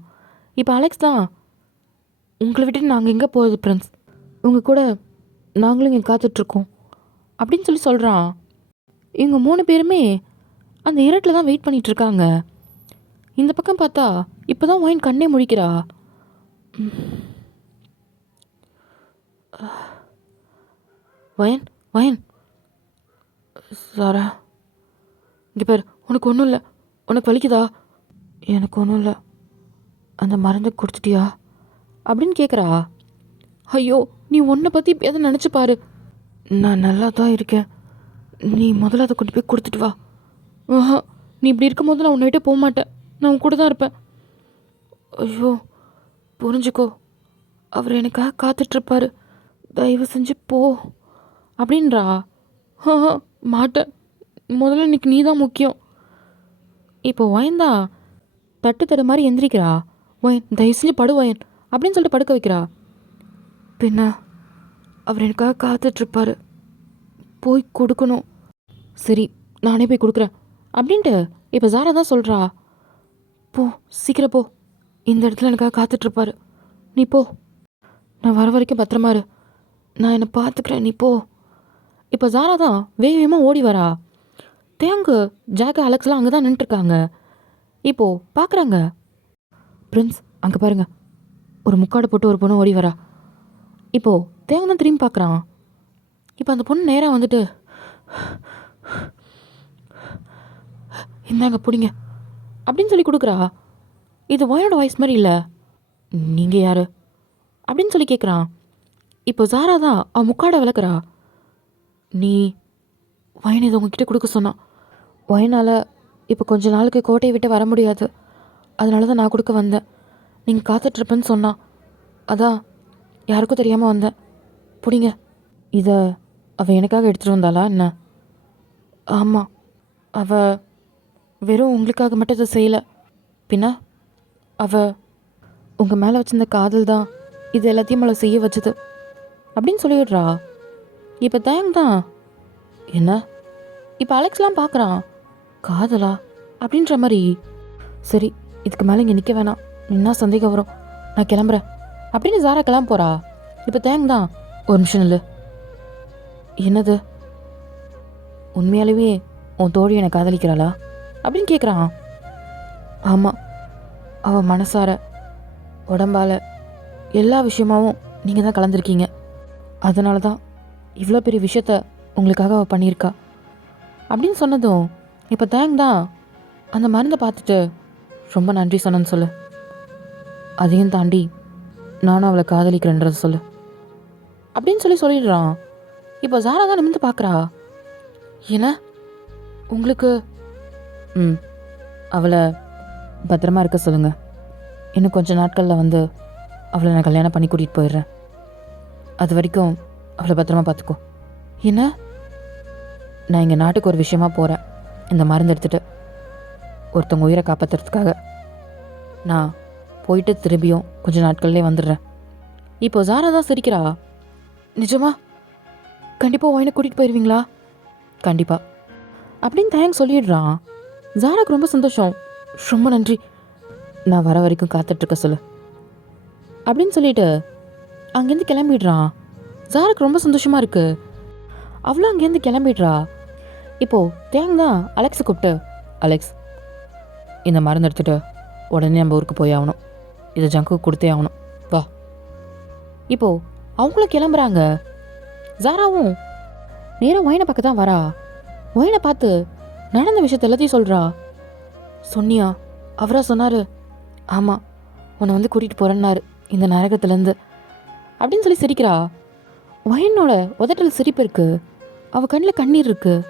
இப்போ அலெக்ஸ் தான், உங்களை விட்டுட்டு நாங்கள் எங்கே போகிறது பிரின்ஸ், உங்கள் கூட நாங்களும் இங்கே காத்துட்ருக்கோம் அப்படின்னு சொல்லி சொல்கிறான். இவங்க 3 பேருமே அந்த இருட்டில் தான் வெயிட் பண்ணிகிட்ருக்காங்க. இந்த பக்கம் பார்த்தா இப்போ தான் ஒயின் கண்ணே முழிக்கிறா. வயன், வயன், சாரா, இங்கே பேர், உனக்கு ஒன்றும் இல்லை, உனக்கு வலிக்குதா? எனக்கு ஒன்றும் இல்லை, அந்த மருந்து கொடுத்துட்டியா அப்படின்னு கேட்குறா. ஐயோ, நீ உன்னை பற்றி எதை நினச்சி பாரு. நான் நல்லா தான் இருக்கேன், நீ முதல்ல அதை கொண்டு போய் கொடுத்துட்டு வா. ஆஹா, நீ இப்படி இருக்கும்போது நான் உன்னை விட்டே போக மாட்டேன், நான் உன் கூட தான் இருப்பேன். ஐயோ, புரிஞ்சுக்கோ, அவர் எனக்காக காத்துட்ருப்பாரு, தயவு செஞ்சு போ அப்படின்றா. ஆஹா, மாட்டேன், முதல்ல இன்னைக்கு நீ தான் முக்கியம். இப்போ ஒயன்தா தட்டு தடு மாதிரி எந்திரிக்கிறா. ஒயன், தயவு செஞ்சு படு ஒயன் அப்படின்னு சொல்லிட்டு படுக்க வைக்கிறா. பின்ன அவர் எனக்காக காத்துட்ருப்பாரு, போய் கொடுக்கணும். சரி, நானே போய் கொடுக்குறேன் அப்படின்ட்டு இப்போ ஜாரா தான் சொல்கிறா. போ, சீக்கிரம் போ, இந்த இடத்துல எனக்காக காத்துட்ருப்பாரு, நீ போ, நான் வர வரைக்கும் பத்திரமா இரு, நான் என்னை பார்த்துக்கிறேன், நீ போ. இப்போ ஜாரா தான் வேகமாக ஓடி வரா. தேங்கு ஜாக்கு அலெக்ஸ்லாம் அங்கே தான் நின்றுருக்காங்க. இப்போது பார்க்குறாங்க, பிரின்ஸ் அங்கே பாருங்க, ஒரு முக்காடு போட்டு ஒரு பொண்ணு ஓடி வரா. இப்போது தேங்கு தான் திரும்பி பார்க்குறான். இப்போ அந்த பொண்ணு நேராக வந்துட்டு, இந்தாங்க பிடிங்க அப்படின்னு சொல்லி கொடுக்குறா. இது ஒயனோட வாய்ஸ் மாதிரி இல்லை. நீங்கள் யார் அப்படின்னு சொல்லி கேட்குறான். இப்போ ஜாரா தான் அவன் முக்காடை விளக்குறா. நீ ஒயன் இதை உங்ககிட்ட கொடுக்க சொன்னான், ஒயனால் இப்போ கொஞ்ச நாளுக்கு கோட்டையை விட்டு வர முடியாது, அதனால தான் நான் கொடுக்க வந்தேன், நீங்கள் காத்துட்ருப்பேன்னு சொன்னான், அதான் யாருக்கும் தெரியாமல் வந்தேன். பிடிங்க. இதை அவள் எனக்காக எடுத்துகிட்டு வந்தாளா என்ன? ஆமாம், அவள் வெறும் உங்களுக்காக மட்டும் இதை செய்யலை. பின்ன அவள் உங்கள் மேலே வச்சிருந்த காதல் தான் இது எல்லாத்தையும் அவளை செய்ய வச்சது அப்படின்னு சொல்லிடுறா. இப்போ தேங் தான் என்ன இப்போ அலெக்ஸ்லாம் பார்க்குறான். காதலா அப்படின்ற மாதிரி. சரி, இதுக்கு மேலே இங்கே நிற்க வேணாம், என்ன சந்தேகம் வரும், நான் கிளம்புறேன் அப்படின்னு ஜாரா கிளம்ப போகிறா. இப்போ தேங் தான் ஒரு நிமிஷம் இல்லை. என்னது, உண்மையாலுமே உன் தோழி என்னை காதலிக்கிறாளா அப்படின்னு கேட்குறான். ஆமாம், அவள் மனசார உடம்பால் எல்லா விஷயமாவும் நீங்கள் தான் கலந்துருக்கீங்க. அதனால தான் இவ்வளோ பெரிய விஷயத்த உங்களுக்காக அவள் பண்ணியிருக்கா அப்படின்னு சொன்னதும் இப்போ தேங் தான் அந்த மருந்தை பார்த்துட்டு ரொம்ப நன்றி சொன்னேன்னு சொல்லு. அதையும் தாண்டி நானும் அவளை காதலிக்கிறேன்றதை சொல்லு அப்படின்னு சொல்லிடுறான். இப்போ ஜாரா தான் நிமிந்து பார்க்குறா. என்ன உங்களுக்கு? அவளை பத்திரமா இருக்க சொல்லுங்கள். இன்னும் கொஞ்சம் நாட்களில் வந்து அவளை நான் கல்யாணம் பண்ணி கூட்டிகிட்டு போயிடுறேன். அது வரைக்கும் அவளை பத்திரமா பார்த்துக்கோ. என்ன? நான் இங்கே நாட்டுக்கு ஒரு விஷயமா போகிறேன். இந்த மருந்து எடுத்துகிட்டு ஒருத்தவங்க உயிரை காப்பாற்றுறதுக்காக. நான் போயிட்டு திரும்பியும் கொஞ்சம் நாட்கள்லேயே வந்துடுறேன். இப்போ ஜாரா தான் சிரிக்கிறா. நிஜமா? கண்டிப்பாக ஒயினை கூட்டிகிட்டு போயிடுவீங்களா? கண்டிப்பாக அப்படின்னு தேங்க்ஸ் சொல்லிடுறான். ஜாராக்கு ரொம்ப சந்தோஷம். ரொம்ப நன்றி, நான் வர வரைக்கும் காத்துட்ருக்க சொல்லு அப்படின்னு சொல்லிட்டு அங்கேருந்து கிளம்பிடுறான். ஜாராக்கு ரொம்ப சந்தோஷமாக இருக்குது. அவ்வளோ அங்கேருந்து கிளம்பிடுறா. இப்போது தேங் தான் அலெக்ஸை கூப்பிட்டு, அலெக்ஸ், இந்த மருந்து எடுத்துகிட்டு உடனே நம்ம ஊருக்கு போய் ஆகணும். இதை ஜங்குக்கு கொடுத்தே ஆகணும், வா. இப்போது அவங்களும் கிளம்புறாங்க. ஜாராவும் நேராக ஒயினை பக்கம் தான் வரா. ஒயினை பார்த்து நடந்த விஷயத்த எல்லாத்தையும் சொல்கிறா. சொன்னியா? அவரா சொன்னார். ஆமாம், உன்னை வந்து கூட்டிகிட்டு போகிறேன்னாரு இந்த நரகத்துலேருந்து அப்படின்னு சொல்லி சிரிக்கிறா. ஒயினோட உதட்டல் சிரிப்பு இருக்குது. அவள் கண்ணில் கண்ணீர் இருக்குது.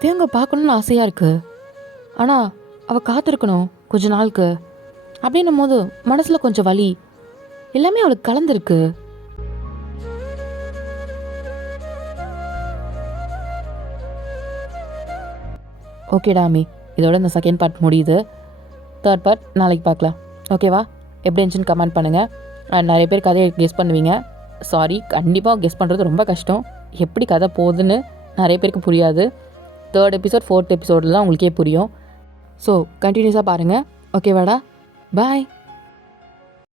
தேங்க பார்க்கணுன்னு ஆசையாக இருக்குது. ஆனால் அவள் காத்திருக்கணும் கொஞ்ச நாளுக்கு அப்படின்னும் போது மனசில் கொஞ்சம் வலி எல்லாமே அவளுக்கு கலந்துருக்கு. ஓகேடா அம்மி, இதோட இந்த செகண்ட் பார்ட் முடியுது. தேர்ட் பார்ட் நாளைக்கு பார்க்கலாம். ஓகேவா? எப்படி இருந்துச்சுன்னு கமெண்ட் பண்ணுங்கள். நிறைய பேர் கதையை கெஸ் பண்ணுவீங்க. சாரி, கண்டிப்பாக கெஸ் பண்ணுறது ரொம்ப கஷ்டம். எப்படி கதை போகுதுன்னு நிறைய பேருக்கு புரியாது. தேர்ட் எபிசோட், ஃபோர்த் எபிசோடில் தான் உங்களுக்கே புரியும். ஸோ கண்டினியூஸாக பாருங்கள். ஓகேவாடா? பாய்.